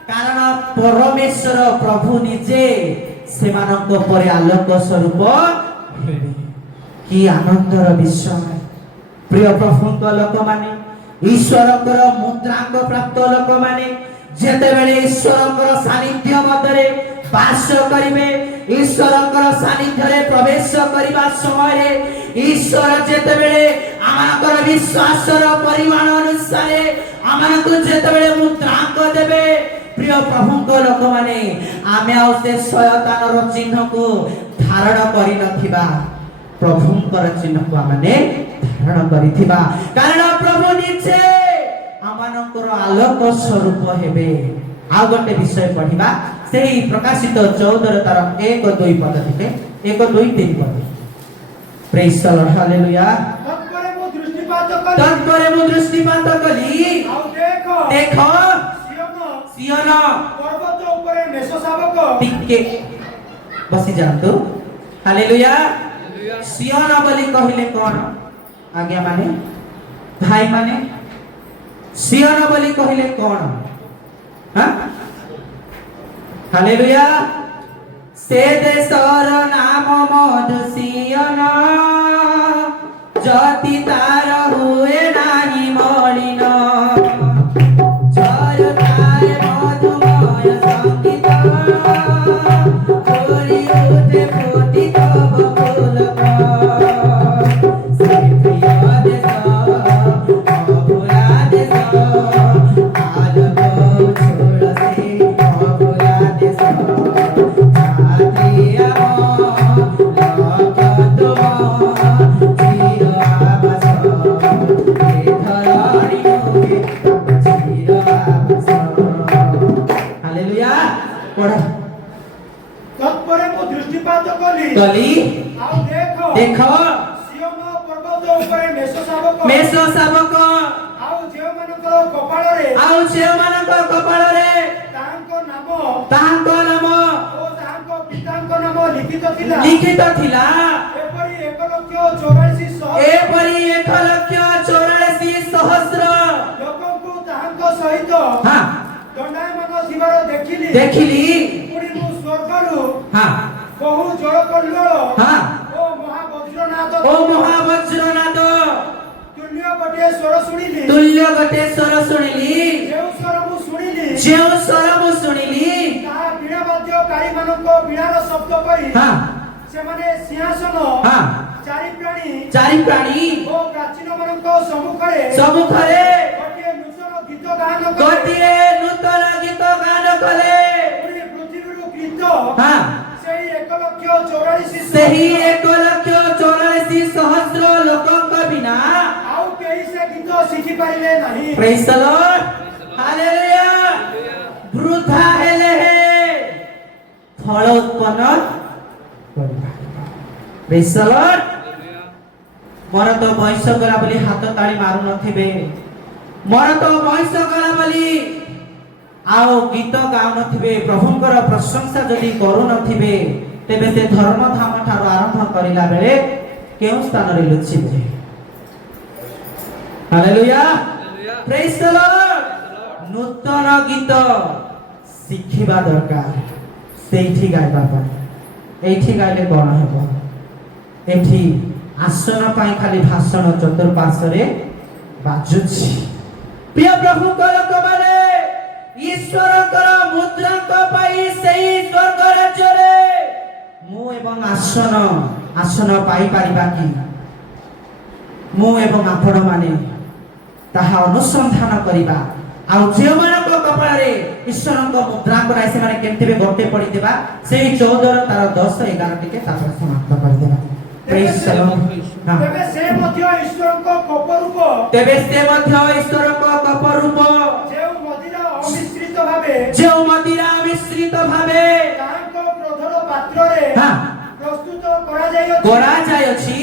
କାରଣ ପରମେଶ୍ୱର ପ୍ରଭୁ ନିଜେ ସେମାନଙ୍କ ଉପରେ ଆଲୋକ ସ୍ୱରୂପ ହେବେ। କି ଆନନ୍ଦର ବିଷୟ! ପ୍ରିୟ ପ୍ରଭୁଙ୍କ ଲୋକମାନେ, ଈଶ୍ୱରଙ୍କର ମୁଦ୍ରାଙ୍କ ପ୍ରାପ୍ତ ଲୋକମାନେ ଯେତେବେଳେ ଈଶ୍ୱରଙ୍କର ସାନିଧ୍ୟ ମଧ୍ୟରେ ବାସ କରିବେ, ଈଶ୍ୱରଙ୍କର ସାନିଧ୍ୟରେ ପ୍ରବେଶ କରିବା ସମୟରେ ଈଶ୍ୱର ଯେତେବେଳେ ଆମଙ୍କର ବିଶ୍ୱାସର ପରିମାଣ ଅନୁସାରେ ଆମକୁ ଯେତେବେଳେ ମୁଦ୍ରାଙ୍କ ଦେବେ, ପ୍ରିୟ ପ୍ରଭୁଙ୍କ ଲୋକମାନେ, ଆମେ ଆଉ ସେ ଶୟତାନର ଚିହ୍ନକୁ ଧାରଣ କରିନଥିବା, ପ୍ରଭୁଙ୍କର ଚିହ୍ନକୁ ଆମେ ଧାରଣ କରିଥିବା। କାରଣ ପ୍ରଭୁ ନିଜେ ଆମମାନଙ୍କର ଆଲୋକ ସ୍ୱରୂପ ହେବେ। ଆଉ ଗୋଟେ ବିଷୟ ପଢିବା ସେହି ପ୍ରକାଶିତ 14 ତାର 1-2 ପଦ ଟିକେ 1-2-3 ପଦ। ପ୍ରେଜ୍ ଦ ଲର୍ଡ, ହାଲେଲୁୟା। ତତ୍ପରେ ମୁଁ ଦୃଷ୍ଟିପାତ କଲି, ଆଉ ଦେଖ ସିୟନ ପର୍ବତ ଉପରେ ମେଷଶାବକ। ଟିକେ ବସି ଯାଆନ୍ତୁ। ହାଲେଲୁୟା। ସିୟନ ବୋଲି କହିଲେ କଣ? ଆଜ୍ଞା ମାନେ, ଭାଇ ମାନେ, ସିୟନ ବୋଲି କହିଲେ କଣ? ହାଲେଲୁୟା। ସେ ଦେଶର ନାମ ମଧୁ ସିୟନ, ଜ୍ୟୋତି ତାର ହୁଏ ନାହିଁ ମଳିନ, ଝରୁଥାଏ ମଧୁମୟ ସଙ୍ଗୀତ, ଫୁଲି ଉଠେ ଫୁଟିତ ବକୁଳକ। ସେ ପ୍ରିୟ ଦେଶ, ଅଭୁଲା ଦେଶ, ଆଲୋକ ଛୋଡ଼ ସେ ଅଭୁଲା ଦେଶ। ଛାତ୍ରୀ ଆମ ଲକ୍ଷ୍ୟ ତୁମ, ଚିର ଆବାସ, ଏ ଧରଣୀ ନୁହେଁ ଚିର ଆବାସ। ହାଲେଲୁୟା। ପଢ। ତତ୍ପରେ ମୁଁ ଦୃଷ୍ଟିପାତ କଲି, ଆଉ ଦେଖ ସିୟନ ପର୍ବତ ଉପରେ ମେଷ ଶାବକ, ଆଉ ଯେଉଁମାନଙ୍କର କପାଳରେ ତାହାଙ୍କ ନାମ ଓ ତାହାଙ୍କ ପିତାଙ୍କ ନାମ ଲିଖିତ ଥିଲା। ଏପରି 1,84,000 ଲୋକଙ୍କୁ ତାହାଙ୍କ ସହିତ ଦଣ୍ଡାୟମାନ ଥିବାର ଦେଖିଲି। ପୁଣି ମୁଁ ସ୍ୱର୍ଗରୁ ବହୁ ଜଳକଲ୍ଲୋଳ ଓ ମହାବଜ୍ରନାଦ ତୁଲ୍ୟ गोटे स्वर शुणिली तुल्य गोटे स्वर शुणिली जेउ स्वर मु शुणिली जेउ स्वर मु शुणिली ता बीणा वाद्यकारी मानको बीणार शब्द परि हां से माने सिंहासन हां चारि प्राणी ओ प्राचीन मानको सम्मुखरे गोटे नूतन गीत गान कले पृथ्वीरु गीत हां ସେହି 1,84,000 ଲୋକଙ୍କ ବିନା ଆଉ କେହି ସେ ଗୀତ ଶିଖି ପାରିଲେ ନାହିଁ। ପ୍ରେଜ୍ ଦ ଲର୍ଡ ହାଲେଲୁୟା। ବୃଥା ହେଲେ ଫଳ ଉତ୍ପନ୍ନ କରିବା। ପ୍ରେଜ୍ ଦ ଲର୍ଡ। ମୋର ତ ବୟସ ଗଲା ବୋଲି ହାତ ତାଳି ମାରୁ ନଥିବେ, ମୋର ତ ବୟସ ଗଲା ବୋଲି ଆଉ ଗୀତ ଗାଉ ନଥିବେ, ପ୍ରଭୁଙ୍କର ପ୍ରଶଂସା ଯଦି କରୁ ନଥିବେ, ତେବେ ସେ ଧର୍ମଧାମ ଠାରୁ ଆରମ୍ଭ କରିଲା ବେଳେ କେଉଁ ସ୍ଥାନରେ ଲୁଚିବେ? ହାଲେଲୁୟା ପ୍ରେଜ୍ ଦ ଲର୍ଡ। ନୂତନ ଗୀତ ଶିଖିବା ଦରକାର, ସେଇଠି ଗାଇବା ପାଇଁ। ଏଇଠି ଗାଇଲେ କଣ ହେବ? ଏଠି ଆସନ ପାଇଁ ଖାଲି ଭାଷଣ ଚତୁଃପାର୍ଶ୍ୱରେ ବାଜୁଛି। ପ୍ରିୟ ପ୍ରଭୁଙ୍କ ଲୋକମାନେ, ଈଶ୍ୱରଙ୍କର ମୁଦ୍ରାଙ୍କ ପାଇଁ ସେହି ସ୍ୱର୍ଗ ରାଜ୍ୟରେ ମୁଁ ଏବଂ ଆସନ ପାଇପାରିବା କି? ମୁଁ ଏବଂ ଆପଣମାନେ ତାହା ଅନୁସନ୍ଧାନ କରିବା। ଆଉ ଯେଉଁମାନଙ୍କ କପାଳରେ ଈଶ୍ୱରଙ୍କ ମୁଦ୍ରାଙ୍କ ନାହିଁ, ସେମାନେ କେମିତି ଗୋଟେ ପଡ଼ିଥିବା, ସେଇ 14 ତାର 10 11 ଟିକେ ତାପରେ ସମାପ୍ତ କରିଦେବା। ତେବେ ସେ ମଧ୍ୟ ଈଶ୍ୱରଙ୍କ କୋପ ରୂପ, ଯେଉଁ ମଦିରା ଅମିଶ୍ରିତ ଭାବେ ତାଙ୍କ କ୍ରୋଧର ପାତ୍ରରେ ପ୍ରସ୍ତୁତ କରାଯାଇଅଛି,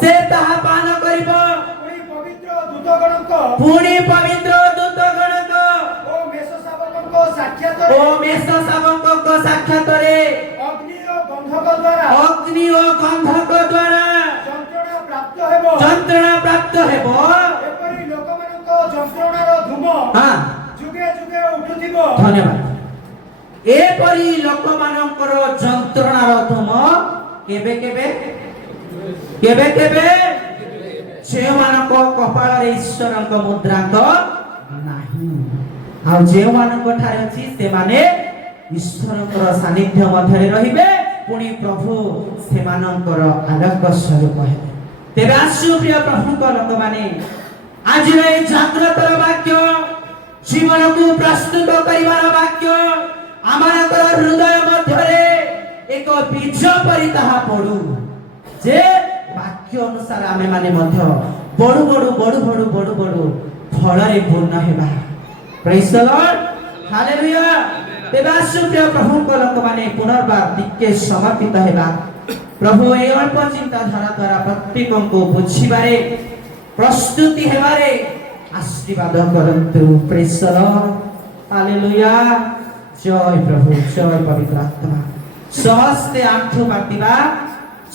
ସେ ତାହା ପାନ କରିବ। ପୁଣି ପବିତ୍ର ଦୂତଗଣଙ୍କ ଓ ମେଷ ଶାବକଙ୍କ ସାକ୍ଷାତରେ ଅଗ୍ନି ଓ ଗନ୍ଧକ ଦ୍ୱାରା ଯନ୍ତ୍ରଣା ପ୍ରାପ୍ତ ହେବ। ଏପରି ଲୋକମାନଙ୍କ ଯନ୍ତ୍ରଣାର ଧୂମ ଯୁଗେ ଯୁଗେ ଉଠୁଥିବ। ଧନ୍ୟବାଦ। ଏପରି ଲୋକମାନଙ୍କର ଯନ୍ତ୍ରଣାର ଧୂମ କେବେ କେବେ ଯେଉଁମାନଙ୍କ କପାଳରେ ଈଶ୍ୱରଙ୍କ ମୁଦ୍ରାଙ୍କ ନାହିଁ, ଆଉ ଯେଉଁମାନଙ୍କ ଠାରେ ଅଛି, ସେମାନେ ଈଶ୍ୱରଙ୍କର ସାନ୍ନିଧ୍ୟ ମଧ୍ୟରେ ରହିବେ। ପୁଣି ପ୍ରଭୁ ସେମାନଙ୍କର ଆଲୋକ ସ୍ୱରୂପ ହେବେ। ତେବେ ଆସୁ ପ୍ରିୟ ପ୍ରଭୁଙ୍କ ଲୋକମାନେ, ଆଜିର ଏହି ଜାଗ୍ରତର ବାକ୍ୟ, ଜୀବନକୁ ପ୍ରସ୍ତୁତ କରିବାର ବାକ୍ୟ, ଆମମାନଙ୍କର ହୃଦୟ ମଧ୍ୟରେ ଏକ ବୀଜ ପରି ତାହା ପଡୁ, ଯେ ବାକ୍ୟ ଅନୁସାରେ ଆମେ ମାନେ ମଧ୍ୟ ବଡୁ ଫଳରେ ପୂର୍ଣ୍ଣ ହେବା। ପ୍ରେଜ୍ ଦ ଲର୍ଡ ହାଲେଲୁୟା। ତେବେ ଆସୁ ପ୍ରିୟ ପ୍ରଭୁଙ୍କ ଲୋକମାନେ, ପୁନର୍ବାର ଟିକେ ସମର୍ପିତ ହେବା। ପ୍ରଭୁ ଏହି ଅଳ୍ପ ଚିନ୍ତାଧାରା ଦ୍ୱାରା ପ୍ରତ୍ୟେକଙ୍କୁ ବୁଝିବାରେ, ପ୍ରସ୍ତୁତି ହେବାରେ ଆଶୀର୍ବାଦ କରନ୍ତୁ। ପ୍ରେଜ୍ ଦ ଲର୍ଡ ହାଲେଲୁୟା। ଜୟ ପ୍ରଭୁ, ଜୟ ପବିତ୍ର ଆତ୍ମା। ସମସ୍ତେ ଆଣ୍ଠୁ ପାତିବା,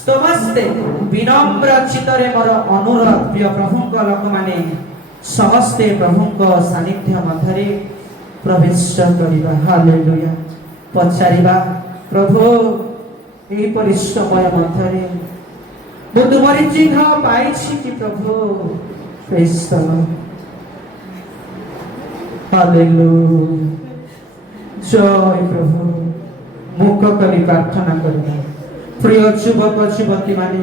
ସମସ୍ତେ ବିନମ୍ର ଚିତ୍ତରେ ମୋର ଅନୁରୋଧ, ପ୍ରିୟ ପ୍ରଭୁଙ୍କ ଲୋକମାନେ, ସମସ୍ତେ ପ୍ରଭୁଙ୍କ ସାନ୍ନିଧ୍ୟ ମଧ୍ୟରେ ପ୍ରବେଶ କରିବା। ହାଲେଲୁୟା। ପଚାରିବା, ପ୍ରଭୁ ଏହିପରି ସମୟ ମଧ୍ୟରେ ମୁଁ ତୁମରି ଚିହ୍ନ ପାଇଛି କି ପ୍ରଭୁ? ପ୍ରେଜ୍ ଦ ଲର୍ଡ ହାଲେଲୁୟା। ଜୟ ପ୍ରଭୁ। ମୁଖ କରି ପ୍ରାର୍ଥନା କରିବା। ପ୍ରିୟ ଯୁବକ ଯୁବତୀ ମାନେ,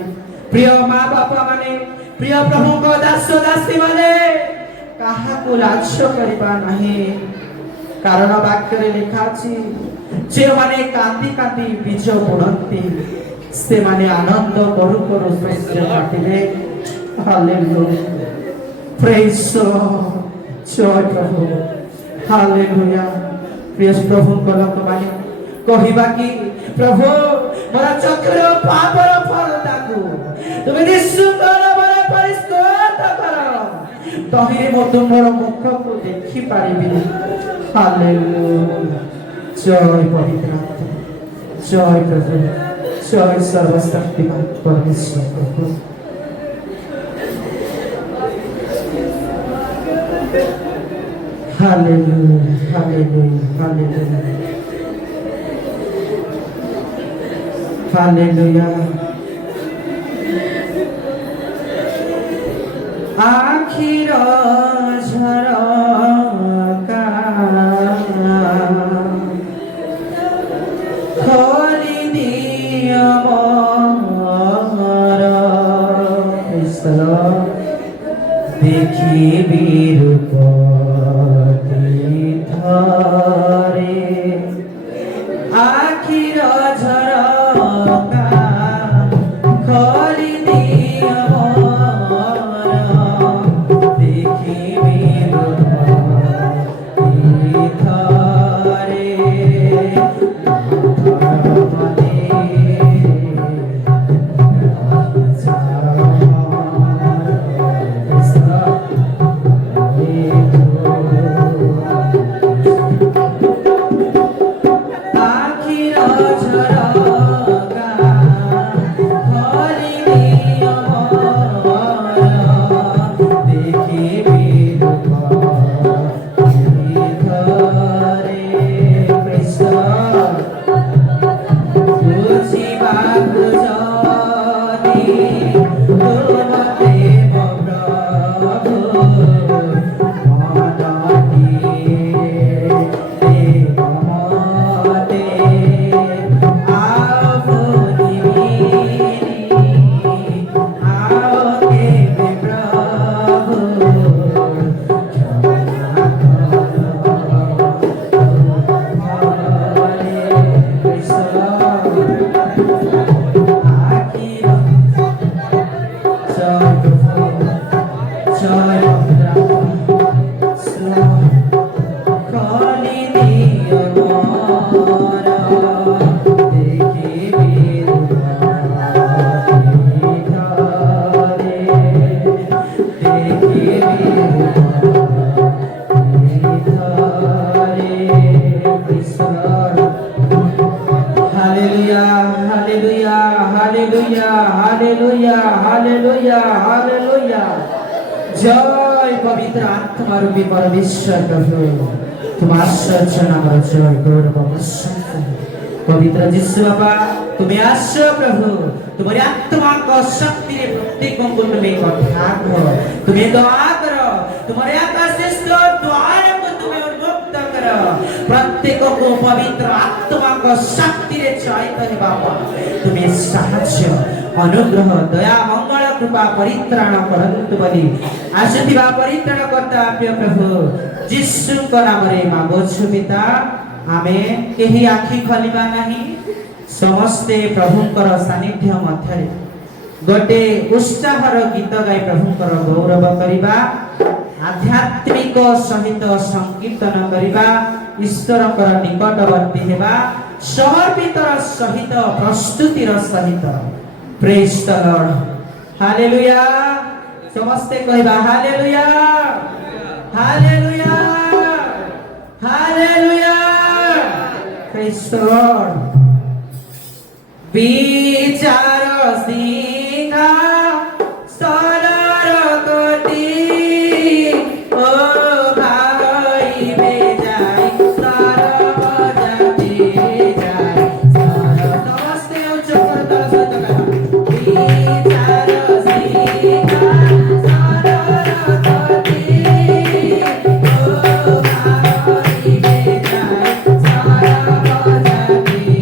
ପ୍ରିୟ ମା ବାପା ମାନେ, ପ୍ରିୟ ପ୍ରଭୁଙ୍କ ଦାସ ଦାସୀ ମାନେ, କାହାକୁ ଲାଜ କରିବା ନାହିଁ, କାରଣ ବାକ୍ୟରେ ଲେଖା ଅଛି, ଯେଉଁମାନେ କାନ୍ଦି କାନ୍ଦି ବୀଜ ବୁଣନ୍ତି, ସେମାନେ ଆନନ୍ଦ କରୁ କରୁ ଶସ୍ୟ କାଟିବେ। ହାଲେଲୁୟା। ପ୍ରେଜ୍ ଦ ଲର୍ଡ। ଜୟ ପ୍ରଭୁ ହାଲେଲୁୟା। ପ୍ରିୟ ପ୍ରଭୁଙ୍କ ଲୋକମାନେ, କହିବା କି, ପ୍ରଭୁ ମୋର ଚକ୍ଷୁର ପାପର ଫଳତାକୁ ତୁମେ ନିଃଶୁଦ୍ଧର ପରିଷ୍କାର କର, ତହିଁରେ ମୁଁ ତୁମର ମୁଖକୁ ଦେଖିପାରିବି। ହାଲେଲୁୟା। ଜୟ ପବିତ୍ର ଆତ୍ମା, ଜୟ ପ୍ରଭୁ, ଜୟ ସର୍ବଶକ୍ତିମାନ ପରମେଶ୍ୱର ପ୍ରଭୁ। Hallelujah, hallelujah, hallelujah. Hallelujah. আখির ঝরকা খোলি দিও মোর দেখিবি রূপ ধরে আখির ঝরকা খোলি দিও মোর দেখিবি রূপ ধরে जय पवित्र आत्मा रूपी परमेश्वर प्रभु तुम आश्चर्य नाम जय गौरव प्रशंसा पवित्र जिसु बाबा तुम्हें आश्चर्य प्रभु तुम्हारी आत्मा को शक्ति रे प्रत्येक को तुम्हें कथा करो तुम्हें दुआ करो तुम्हारे आकाश से द्वार को तुम्हें उन्मुक्त करो प्रत्येक को पवित्र आत्मा को शक्ति रे चैतन्य बाबा तुम्हें साहाय्य अनुग्रह दया मंगल कृपा परित्राण करंतु बलि आसुथिबा परित्राण करता प्रिय प्रभु जिसु को नाम रे मागोछु पिता आमेन केही आखि खोलिबा नाही समस्ते प्रभुंकर सानिध्य मध्य गोटे उत्साहर गीत गाई प्रभुंकर गौरव करिबा आध्यात्मिक सहित संकीर्तन करिबा ईश्वरकर निकटवर्ती हेबा समर्पितर सहित प्रस्तुतिर सहित प्रेज द लॉर्ड हालेलुया समस्ते कहबा hallelujah hallelujah hallelujah praise the Lord विचार सिंहा सरर गति ओ भाई बेजाई सर बजाते जाई सर समस्ते उच्च करता सतका विचार सिंहा सरर गति ओ भाई बेजाई सर बजाते जाई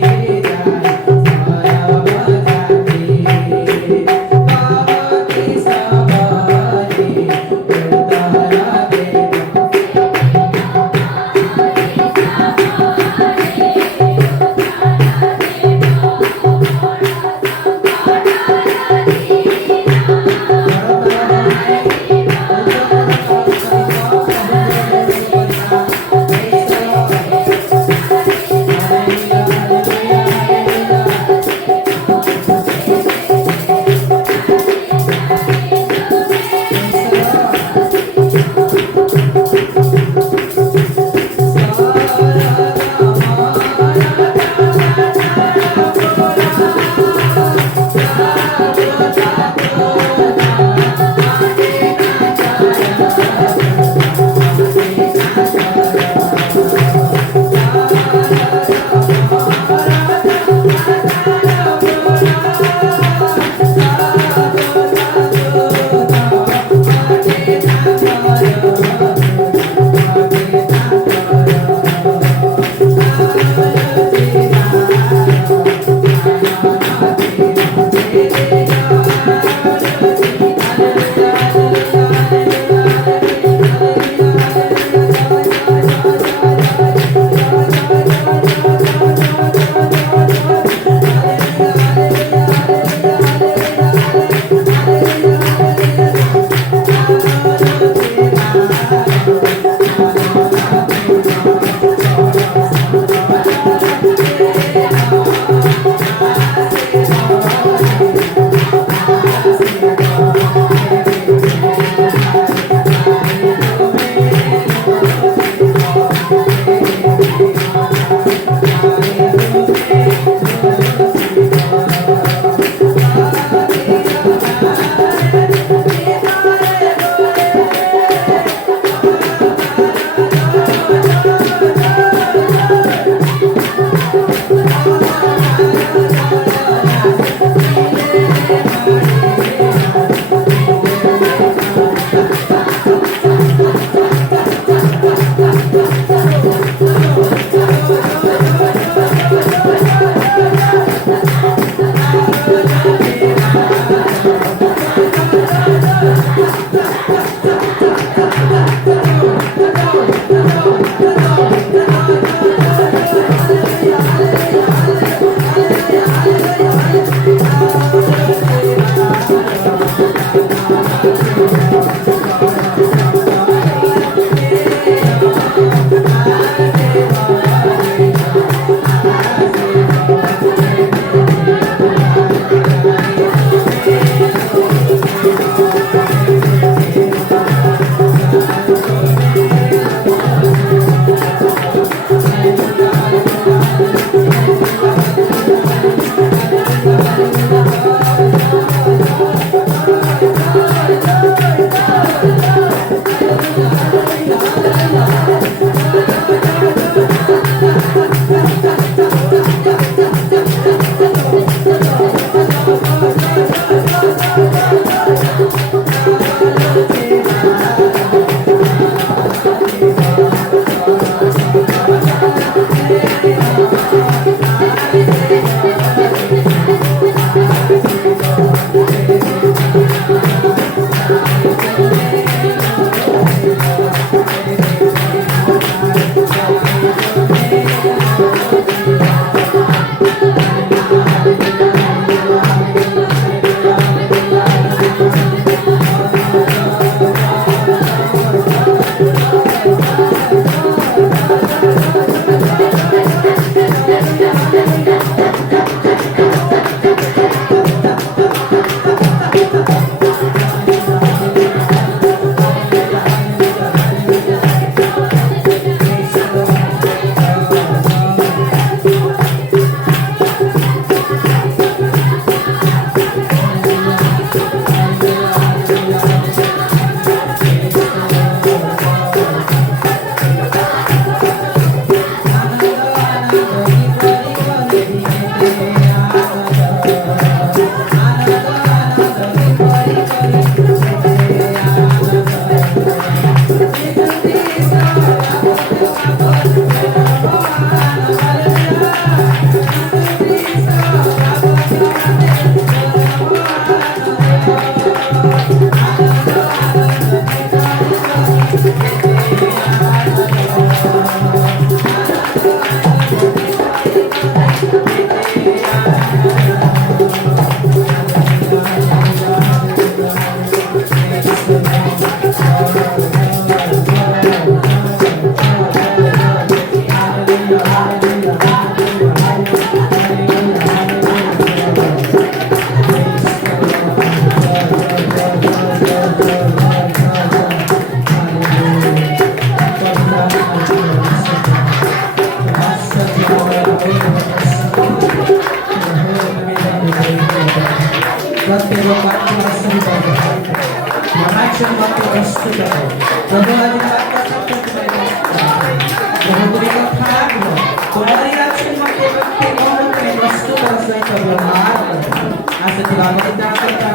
ସହିତ ବ୍ୟବହାର କରିବ। ଆସିଥିବା ଚିନ୍ତା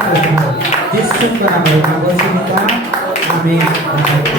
କରିବ ଯୀଶୁଙ୍କର ନାମରେ ମାଗୁଛି ପିତା, ଆମେନ୍।